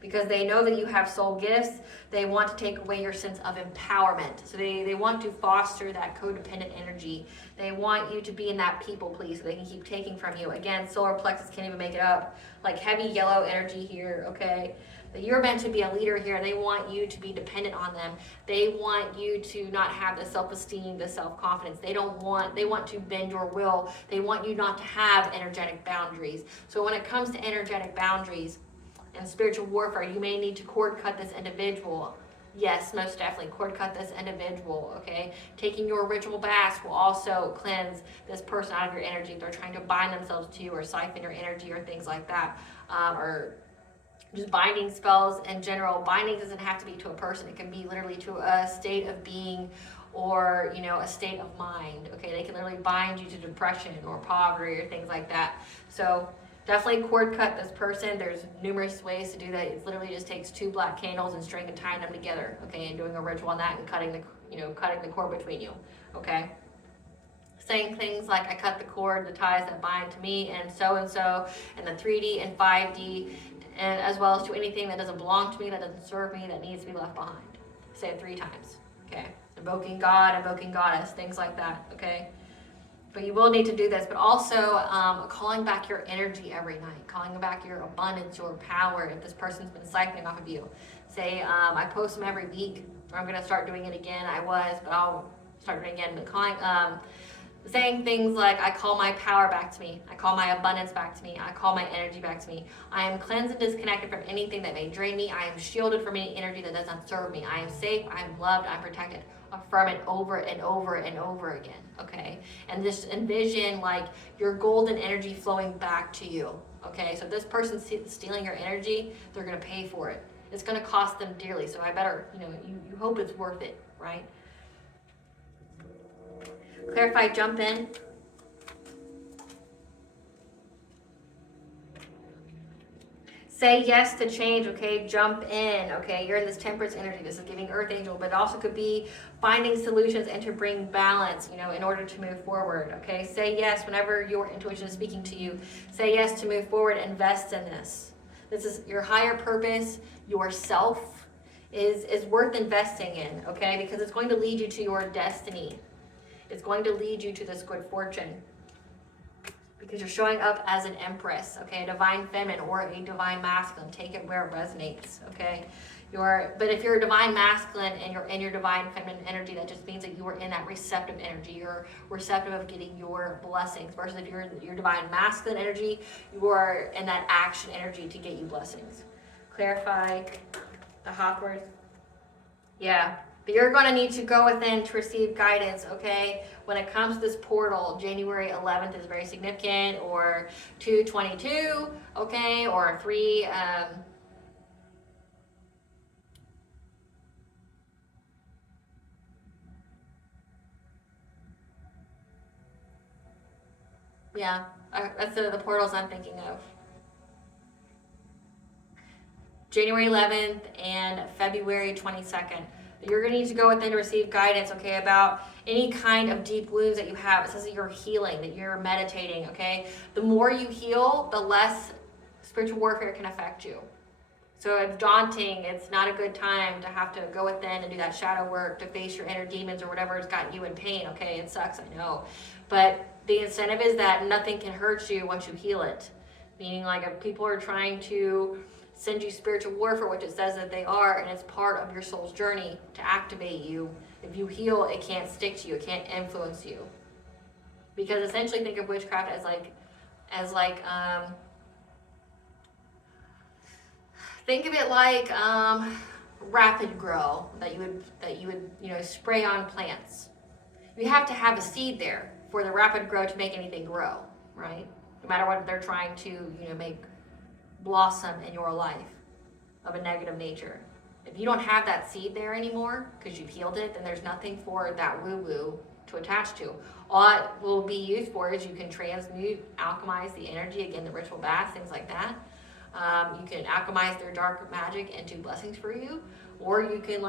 Because they know that you have soul gifts, they want to take away your sense of empowerment. So they want to foster that codependent energy. They want you to be in that people please so they can keep taking from you. Again, solar plexus can't even make it up. Like heavy yellow energy here, okay? That you're meant to be a leader here. They want you to be dependent on them. They want you to not have the self-esteem, the self-confidence. They want to bend your will. They want you not to have energetic boundaries. So when it comes to energetic boundaries, and spiritual warfare, you may need to cord cut this individual. Yes, most definitely, cord cut this individual, okay? Taking your ritual baths will also cleanse this person out of your energy if they're trying to bind themselves to you or siphon your energy or things like that. Or just binding spells in general. Binding doesn't have to be to a person. It can be literally to a state of being or, a state of mind, okay? They can literally bind you to depression or poverty or things like that. So definitely cord cut this person. There's numerous ways to do that. It literally just takes 2 black candles and string and tying them together, okay, and doing a ritual on that and cutting the cord between you, okay. Saying things like, I cut the cord, the ties that bind to me, and so, and the 3D and 5D, and as well as to anything that doesn't belong to me, that doesn't serve me, that needs to be left behind. Say it 3 times, okay. Invoking God, invoking Goddess, things like that, okay. But you will need to do this, but also calling back your energy every night, calling back your abundance, your power, if this person's been siphoning off of you. Say, I post them every week, or I'm going to start doing it again. But I'll start doing it again. But saying things like, I call my power back to me. I call my abundance back to me. I call my energy back to me. I am cleansed and disconnected from anything that may drain me. I am shielded from any energy that does not serve me. I am safe. I am loved. I'm protected. Affirm it over and over and over again, okay? And just envision like your golden energy flowing back to you, okay? So if this person's stealing your energy, they're gonna pay for it. It's gonna cost them dearly, so I better, you hope it's worth it, right? Clarify, jump in. Say yes to change, okay? Jump in, okay? You're in this temperance energy. This is giving earth angel, but it also could be finding solutions and to bring balance, in order to move forward, okay? Say yes whenever your intuition is speaking to you. Say yes to move forward. Invest in this. This is your higher purpose, yourself is worth investing in, okay? Because it's going to lead you to your destiny. It's going to lead you to this good fortune. Because you're showing up as an empress, okay? A divine feminine or a divine masculine. Take it where it resonates, okay? But if you're a divine masculine and you're in your divine feminine energy, that just means that you are in that receptive energy. You're receptive of getting your blessings. Versus if you're in your divine masculine energy, you are in that action energy to get you blessings. Clarify the hot words. Yeah. But you're going to need to go within to receive guidance, okay? When it comes to this portal, January 11th is very significant, or 2/22, okay, or 3. Yeah, that's the portals I'm thinking of. January 11th and February 22nd. You're going to need to go within to receive guidance, okay, about any kind of deep wounds that you have. It says that you're healing, that you're meditating, okay? The more you heal, the less spiritual warfare can affect you. So it's daunting. It's not a good time to have to go within and do that shadow work, to face your inner demons or whatever has gotten you in pain, okay? It sucks, I know. But the incentive is that nothing can hurt you once you heal it. Meaning, like, if people are trying to send you spiritual warfare, which it says that they are, and it's part of your soul's journey to activate you. If you heal, it can't stick to you. It can't influence you. Because essentially, think of witchcraft think of it like rapid grow that you would spray on plants. You have to have a seed there for the rapid grow to make anything grow, right? No matter what they're trying to make blossom in your life of a negative nature. If you don't have that seed there anymore because you've healed it, then there's nothing for that woo-woo to attach to. All it will be used for is you can transmute, alchemize the energy, again, the ritual baths, things like that. You can alchemize their dark magic into blessings for you, or you can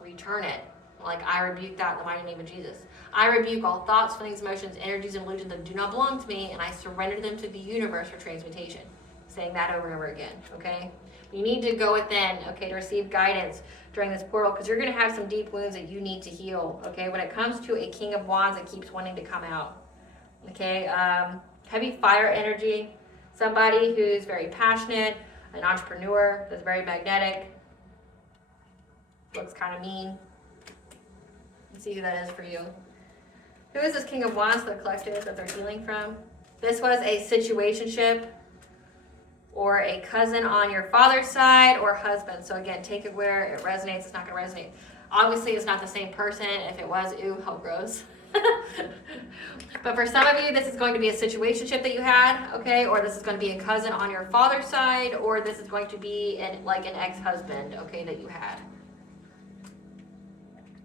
return it. I rebuke that in the mighty name of Jesus. I rebuke all thoughts, feelings, emotions, energies, and illusions that do not belong to me, and I surrender them to the universe for transmutation. Saying that over and over again, okay? You need to go within, okay, to receive guidance during this portal, because you're going to have some deep wounds that you need to heal, okay? When it comes to a King of Wands that keeps wanting to come out, okay? Heavy fire energy, somebody who's very passionate, an entrepreneur that's very magnetic, looks kind of mean. Let's see who that is for you. Who is this King of Wands, the collective that they're healing from? This was a situationship, or a cousin on your father's side, or husband. So again, take it where it resonates. It's not going to resonate. Obviously, it's not the same person. If it was, ooh, how gross. But for some of you, this is going to be a situationship that you had, okay? Or this is going to be a cousin on your father's side, or this is going to be an ex-husband, okay, that you had.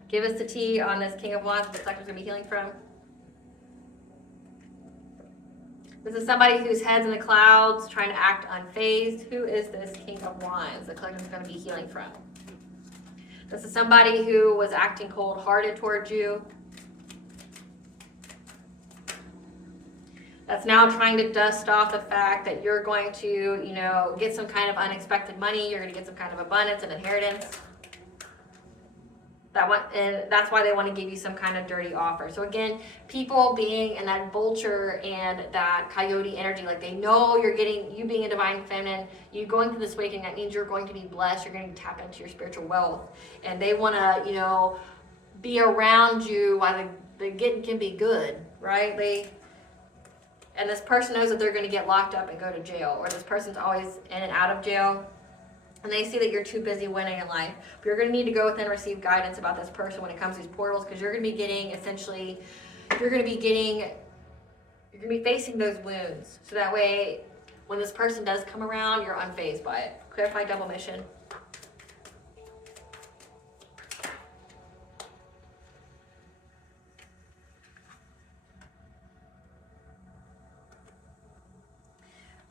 Give us the tea on this King of Wands that the collector's going to be healing from. This is somebody whose head's in the clouds, trying to act unfazed. Who is this King of Wands the collector's going to be healing from? This is somebody who was acting cold-hearted towards you. That's now trying to dust off the fact that you're going to, get some kind of unexpected money. You're going to get some kind of abundance and inheritance. And that's why they want to give you some kind of dirty offer. So again, people being in that vulture and that coyote energy, they know you being a divine feminine, you going through this awakening, that means you're going to be blessed, you're going to tap into your spiritual wealth. And they want to, be around you while the getting can be good, right? And this person knows that they're going to get locked up and go to jail, or this person's always in and out of jail. And they see that you're too busy winning in life. But you're going to need to go within and receive guidance about this person when it comes to these portals, because you're going to be getting, essentially, you're going to be facing those wounds. So that way, when this person does come around, you're unfazed by it. Clarify double mission.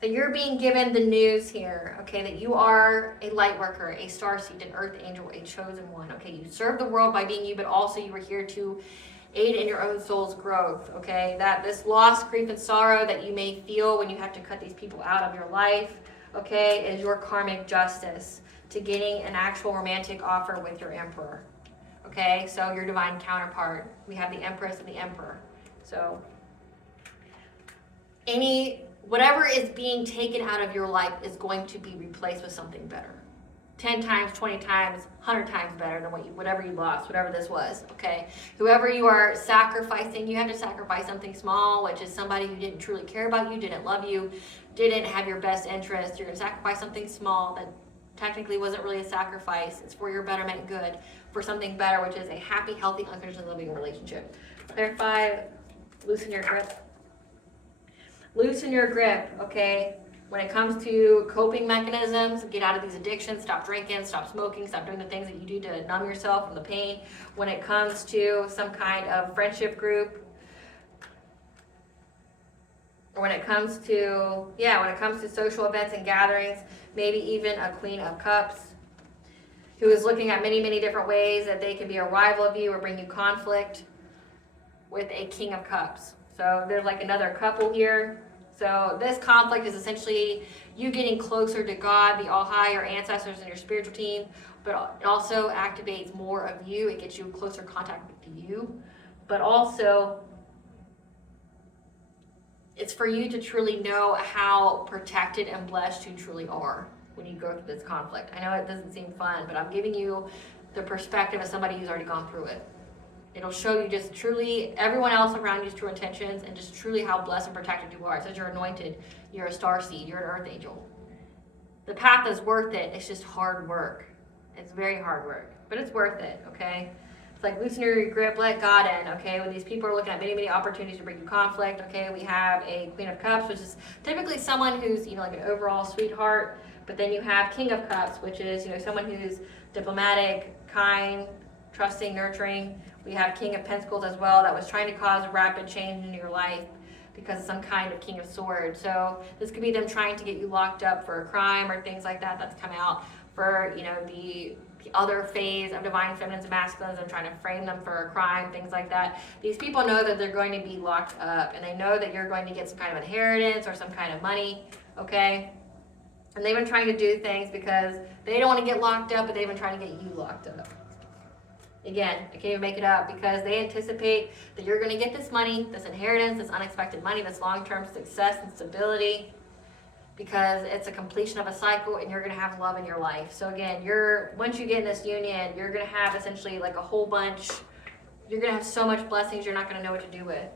That you're being given the news here, okay, that you are a light worker, a starseed, an earth angel, a chosen one, okay? You serve the world by being you, but also you were here to aid in your own soul's growth, okay? That this loss, grief, and sorrow that you may feel when you have to cut these people out of your life, okay, is your karmic justice to getting an actual romantic offer with your emperor, okay? So your divine counterpart. We have the empress and the emperor. So whatever is being taken out of your life is going to be replaced with something better. 10 times, 20 times, 100 times better than whatever you lost, whatever this was, okay? Whoever you are sacrificing, you have to sacrifice something small, which is somebody who didn't truly care about you, didn't love you, didn't have your best interest. You're gonna sacrifice something small that technically wasn't really a sacrifice. It's for your betterment and good, for something better, which is a happy, healthy, unconditionally loving relationship. Clarify, loosen your grip. Loosen your grip, okay? When it comes to coping mechanisms, get out of these addictions, stop drinking, stop smoking, stop doing the things that you do to numb yourself from the pain. When it comes to some kind of friendship group, or when it comes to social events and gatherings, maybe even a Queen of Cups, who is looking at many, many different ways that they can be a rival of you or bring you conflict, with a King of Cups. So there's like another couple here. So this conflict is essentially you getting closer to God, the All High, your ancestors, and your spiritual team, but it also activates more of you. It gets you closer contact with you, but also it's for you to truly know how protected and blessed you truly are when you go through this conflict. I know it doesn't seem fun, but I'm giving you the perspective of somebody who's already gone through it. It'll show you just truly everyone else around you's true intentions and just truly how blessed and protected you are. It says you're anointed, you're a star seed, you're an earth angel. The path is worth it. It's just hard work. It's very hard work, but it's worth it, okay? It's like loosen your grip, let God in, okay? When these people are looking at many, many opportunities to bring you conflict, okay? We have a Queen of Cups, which is typically someone who's, like an overall sweetheart, but then you have King of Cups, which is, someone who's diplomatic, kind, trusting, nurturing. We have King of Pentacles as well that was trying to cause rapid change in your life because of some kind of King of Swords. So this could be them trying to get you locked up for a crime or things like that that's come out for, the other phase of divine feminines and masculines and trying to frame them for a crime, things like that. These people know that they're going to be locked up and they know that you're going to get some kind of inheritance or some kind of money, okay? And they've been trying to do things because they don't want to get locked up, but they've been trying to get you locked up. Again, I can't even make it up because they anticipate that you're going to get this money, this inheritance, this unexpected money, this long-term success and stability because it's a completion of a cycle and you're going to have love in your life. So again, once you get in this union, you're going to have essentially like a whole bunch, you're going to have so much blessings you're not going to know what to do with.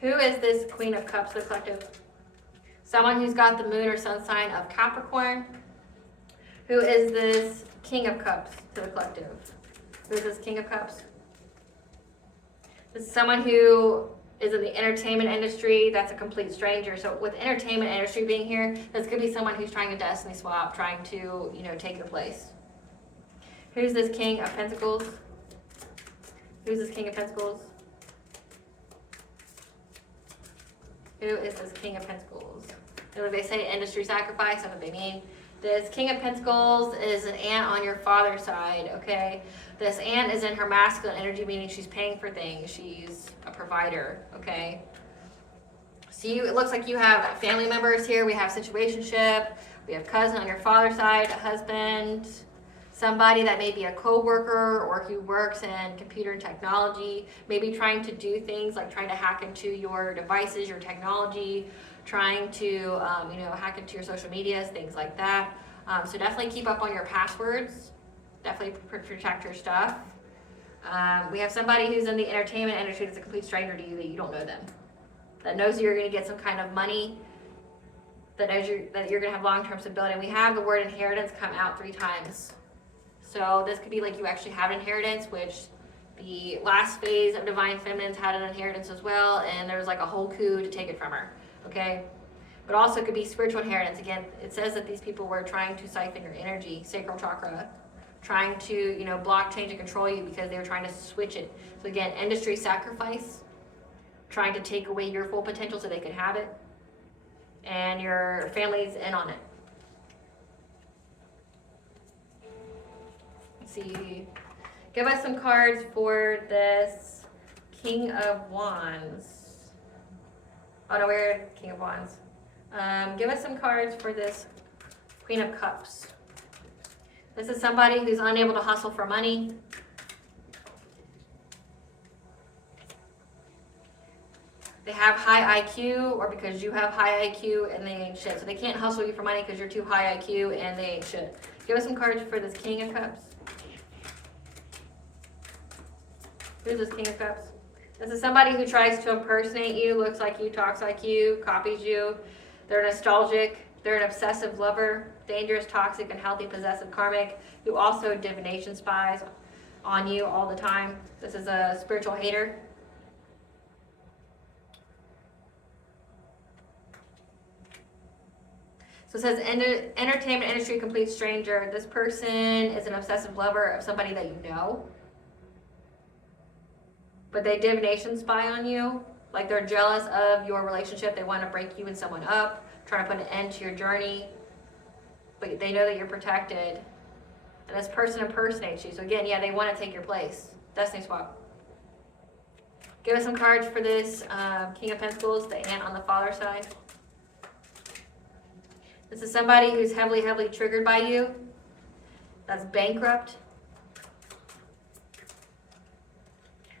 Who is this Queen of Cups, the collective? Someone who's got the moon or sun sign of Capricorn. Who is this King of Cups to the collective? Who is this King of Cups? This is someone who is in the entertainment industry. That's a complete stranger. So with entertainment industry being here, that's going to be someone who's trying to destiny swap, trying to, take your place. Who's this King of Pentacles? Who's this King of Pentacles? Who is this King of Pentacles? And when they say industry sacrifice, that's what they mean. This King of Pentacles is an aunt on your father's side, okay? This aunt is in her masculine energy, meaning she's paying for things. She's a provider, okay? So it looks like you have family members here. We have situationship. We have cousin on your father's side, a husband, somebody that may be a co-worker or who works in computer and technology, maybe trying to do things like trying to hack into your devices, your technology, trying to, hack into your social medias, things like that. So definitely keep up on your passwords. Definitely protect your stuff. We have somebody who's in the entertainment industry that's a complete stranger to you that you don't know them. That knows that you're going to get some kind of money. That knows that you're going to have long-term stability. And we have the word inheritance come out 3 times. So this could be like you actually have an inheritance, which the last phase of Divine Feminines had an inheritance as well. And there was like a whole coup to take it from her. Okay, but also it could be spiritual inheritance. Again, it says that these people were trying to siphon your energy, sacral chakra, trying to, block, change, and control you because they were trying to switch it. So again, industry sacrifice, trying to take away your full potential so they could have it, and your family's in on it. Let's see. Give us some cards for this King of Wands. Oh no, we're King of Wands. Give us some cards for this Queen of Cups. This is somebody who's unable to hustle for money. They have high IQ, or because you have high IQ and they ain't shit. So they can't hustle you for money because you're too high IQ and they ain't shit. Give us some cards for this King of Cups. Who's this King of Cups? This is somebody who tries to impersonate you, looks like you, talks like you, copies you. They're nostalgic. They're an obsessive lover, dangerous, toxic, unhealthy, possessive, karmic, who also divination spies on you all the time. This is a spiritual hater. So it says entertainment industry complete stranger. This person is an obsessive lover of somebody that you know. But they divination spy on you. Like they're jealous of your relationship. They want to break you and someone up, trying to put an end to your journey. But they know that you're protected. And this person impersonates you. So again, yeah, they want to take your place. Destiny swap. Give us some cards for this King of Pentacles, the aunt on the father side. This is somebody who's heavily, heavily triggered by you. That's bankrupt.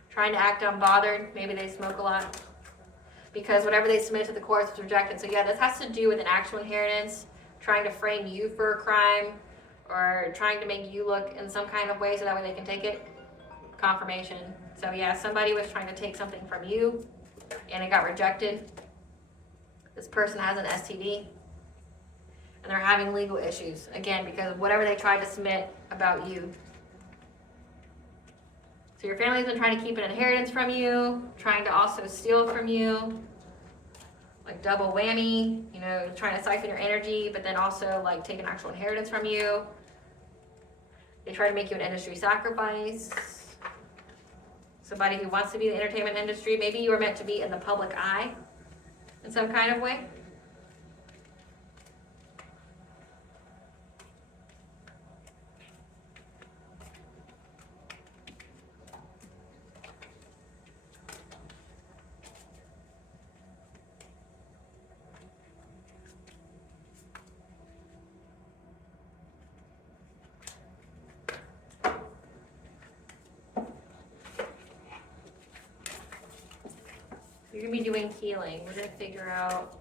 Trying to act unbothered. Maybe they smoke a lot. Because whatever they submit to the courts is rejected. So yeah, this has to do with an actual inheritance. Trying to frame you for a crime. Or trying to make you look in some kind of way so that way they can take it. Confirmation. So yeah, somebody was trying to take something from you. And it got rejected. This person has an STD. And they're having legal issues, again, because of whatever they tried to submit about you. So your family's been trying to keep an inheritance from you, trying to also steal from you, like double whammy, you know, trying to siphon your energy, but then also like take an actual inheritance from you. They try to make you an industry sacrifice. Somebody who wants to be in the entertainment industry, maybe you were meant to be in the public eye in some kind of way. You're going to be doing healing. We're going to figure out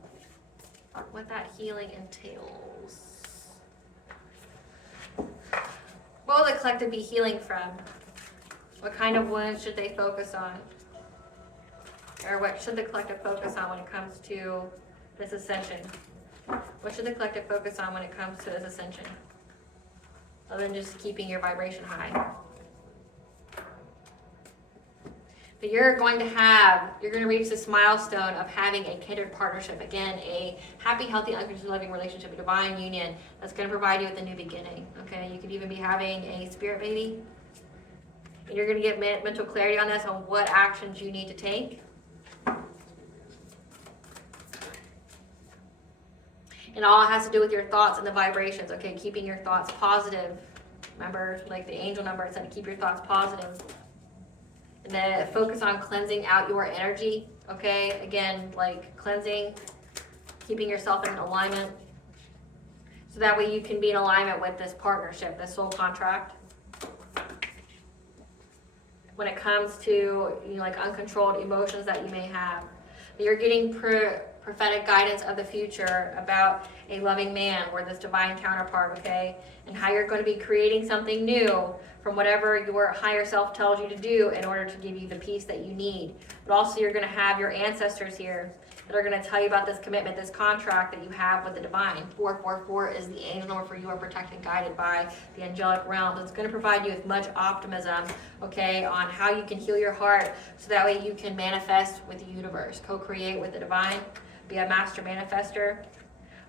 what that healing entails. What will the collective be healing from? What kind of wounds should they focus on? Or what should the collective focus on when it comes to this ascension? What should the collective focus on when it comes to this ascension? Other than just keeping your vibration high. But you're going to reach this milestone of having a kindred partnership. Again, a happy, healthy, unconditional loving relationship, a divine union that's going to provide you with a new beginning. Okay, you could even be having a spirit baby. And you're going to get mental clarity on this, on what actions you need to take. And all it has to do with your thoughts and the vibrations. Okay, keeping your thoughts positive. Remember, like the angel number, it said to keep your thoughts positive. And then focus on cleansing out your energy, okay? Again, like cleansing, keeping yourself in alignment. So that way you can be in alignment with this partnership, this soul contract. When it comes to, you know, like uncontrolled emotions that you may have. You're getting prophetic guidance of the future about a loving man or this divine counterpart, okay? And how you're going to be creating something new from whatever your higher self tells you to do in order to give you the peace that you need. But also you're going to have your ancestors here that are going to tell you about this commitment, this contract that you have with the divine. 444 is the angel number for you are protected and guided by the angelic realm. It's going to provide you with much optimism, okay, on how you can heal your heart so that way you can manifest with the universe, co-create with the divine, be a master manifester.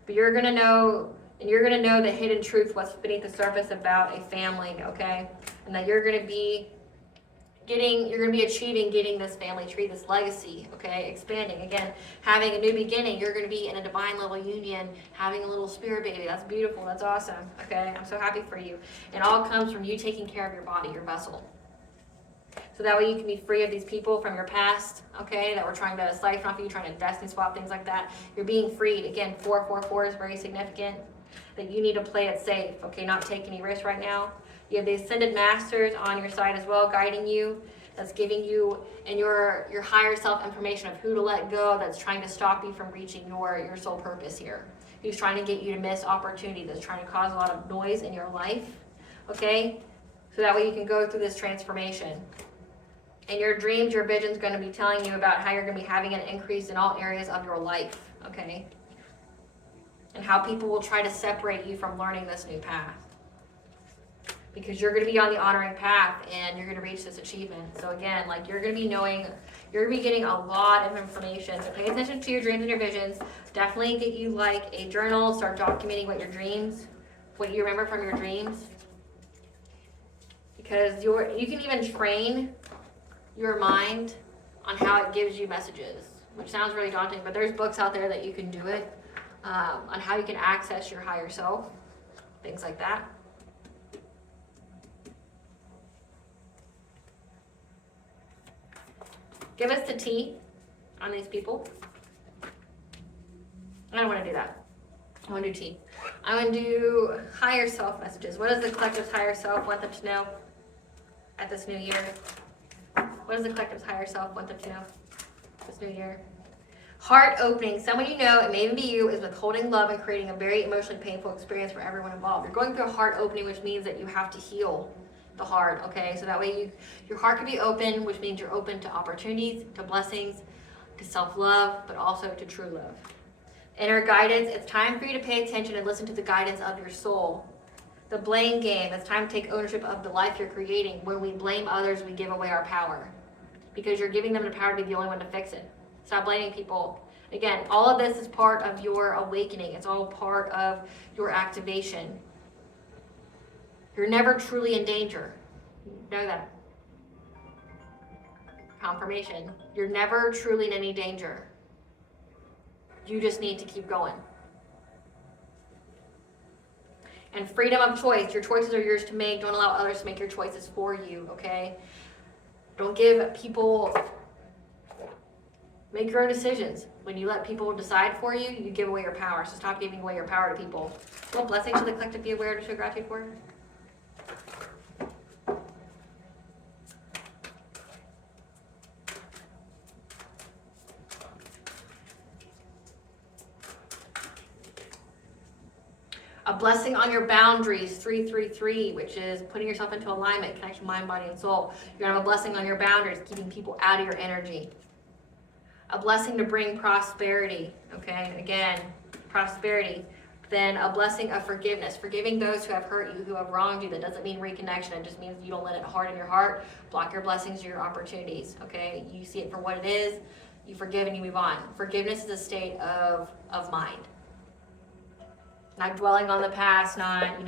But you're going to know, and you're going to know the hidden truth, what's beneath the surface about a family, okay? And that you're going to be achieving getting this family tree, this legacy, okay? Expanding, again, having a new beginning. You're going to be in a divine level union, having a little spirit baby. That's beautiful. That's awesome, okay? I'm so happy for you. It all comes from you taking care of your body, your vessel. So that way you can be free of these people from your past, okay, that were trying to siphon off you, trying to destiny swap, things like that. You're being freed. Again, 444 is very significant, that you need to play it safe, okay, not take any risks right now. You have the ascended masters on your side as well, guiding you. That's giving you and your higher self information of who to let go, that's trying to stop you from reaching your soul purpose here. who's trying to get you to miss opportunities, that's trying to cause a lot of noise in your life, okay? So that way you can go through this transformation. In your dreams, your vision's going to be telling you about how you're going to be having an increase in all areas of your life, okay? And how people will try to separate you from learning this new path. Because you're going to be on the honoring path and you're going to reach this achievement. So again, like you're going to be knowing, you're going to be getting a lot of information. So pay attention to your dreams and your visions. Definitely get you like a journal, start documenting what your dreams, what you remember from your dreams. Because you can even train your mind on how it gives you messages, which sounds really daunting, but there's books out there that you can do it, on how you can access your higher self, things like that. Give us the tea on these people. I don't want to do that. I want to do tea. I want to do higher self messages. What does the collective's higher self want them to know at this new year? What does the collective's higher self want them to know this new year? Heart opening. Someone you know, it may even be you, is withholding love and creating a very emotionally painful experience for everyone involved. You're going through a heart opening, which means that you have to heal the heart, okay? So that way your heart can be open, which means you're open to opportunities, to blessings, to self-love, but also to true love. Inner guidance. It's time for you to pay attention and listen to the guidance of your soul. The blame game. It's time to take ownership of the life you're creating. When we blame others, we give away our power. Because you're giving them the power to be the only one to fix it. Stop blaming people. Again, all of this is part of your awakening. It's all part of your activation. You're never truly in danger. Know that. Confirmation. You're never truly in any danger. You just need to keep going. And freedom of choice. Your choices are yours to make. Don't allow others to make your choices for you, okay? Don't give people... Make your own decisions. When you let people decide for you, you give away your power. So stop giving away your power to people. What blessings should the collective be aware to show gratitude for? A blessing on your boundaries, 333, which is putting yourself into alignment, connection, mind, body, and soul. You're gonna have a blessing on your boundaries, keeping people out of your energy. A blessing to bring prosperity, okay? Again, prosperity. Then a blessing of forgiveness, forgiving those who have hurt you, who have wronged you. That doesn't mean reconnection. It just means you don't let it harden your heart, block your blessings or your opportunities, okay? You see it for what it is, you forgive and you move on. Forgiveness is a state of mind. Not dwelling on the past, not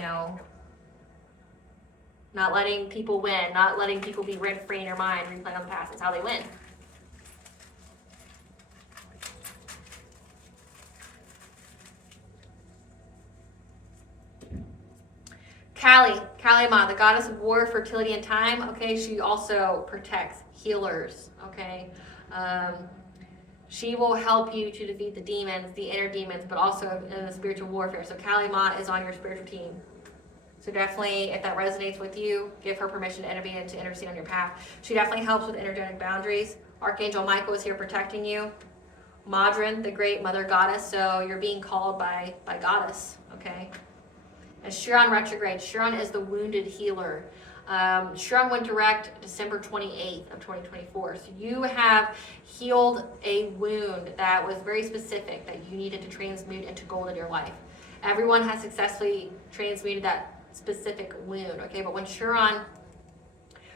letting people win, not letting people be rent-free in your mind, replaying on the past. That's how they win. Kali Ma, the goddess of war, fertility, and time. Okay, she also protects healers. Okay, she will help you to defeat the demons, the inner demons, but also in the spiritual warfare. So Kali Ma is on your spiritual team. So definitely, if that resonates with you, give her permission to intervene and to intercede on your path. She definitely helps with energetic boundaries. Archangel Michael is here protecting you. Madrin, the great mother goddess. So you're being called by goddess. Okay. And Chiron retrograde. Chiron is the wounded healer. Chiron went direct December 28th of 2024. So you have healed a wound that was very specific that you needed to transmute into gold in your life. Everyone has successfully transmuted that specific wound, okay? But when Chiron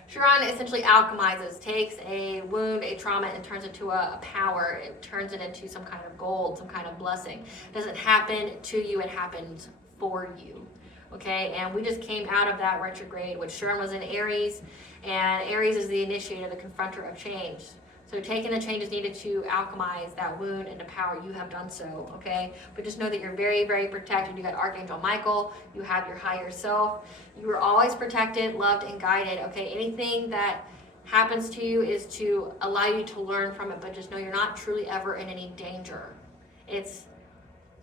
essentially alchemizes, takes a wound, a trauma, and turns it into a power. It turns it into some kind of gold, some kind of blessing. It doesn't happen to you, it happens for you. Okay, and we just came out of that retrograde, which Chiron was in Aries, and Aries is the initiator, the confronter of change. So taking the changes needed to alchemize that wound into power, you have done so, okay? But just know that you're very, very protected. You got Archangel Michael, you have your higher self. You are always protected, loved, and guided, okay? Anything that happens to you is to allow you to learn from it, but just know you're not truly ever in any danger.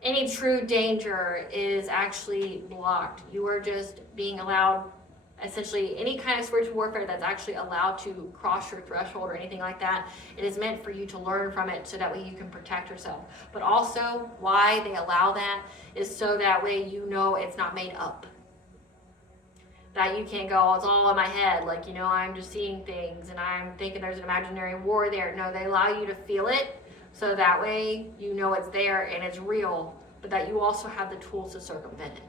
Any true danger is actually blocked. You are just being allowed essentially any kind of spiritual warfare that's actually allowed to cross your threshold or anything like that, it is meant for you to learn from it so that way you can protect yourself. But also, why they allow that is so that way you know it's not made up. That you can't go, oh, it's all in my head, like, you know, I'm just seeing things and I'm thinking there's an imaginary war there. No, they allow you to feel it so that way you know it's there and it's real, but that you also have the tools to circumvent it.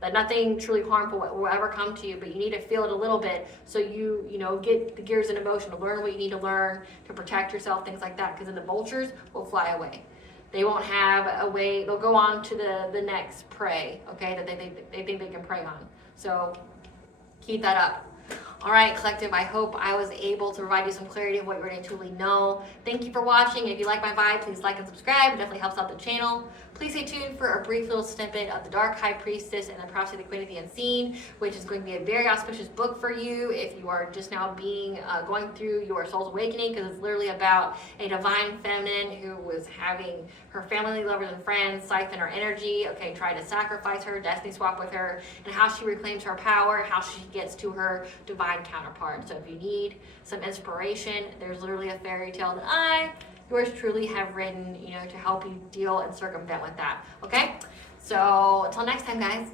That nothing truly harmful will ever come to you, but you need to feel it a little bit so you know, get the gears in motion to learn what you need to learn, to protect yourself, things like that, because then the vultures will fly away. They won't have a way, they'll go on to the next prey, okay, that they think they can prey on. So keep that up. All right, collective, I hope I was able to provide you some clarity of what you already truly know. Thank you for watching. If you like my vibe, please like and subscribe. It definitely helps out the channel. Please stay tuned for a brief little snippet of the Dark High Priestess and the Prophecy of the Queen of the Unseen, which is going to be a very auspicious book for you if you are just now going through your soul's awakening, because it's literally about a divine feminine who was having her family, lovers, and friends siphon her energy, okay, try to sacrifice her, destiny swap with her, and how she reclaims her power, how she gets to her divine counterpart. So if you need some inspiration, there's literally a fairy tale that yours truly have written, you know, to help you deal and circumvent with that. Okay? So until next time, guys.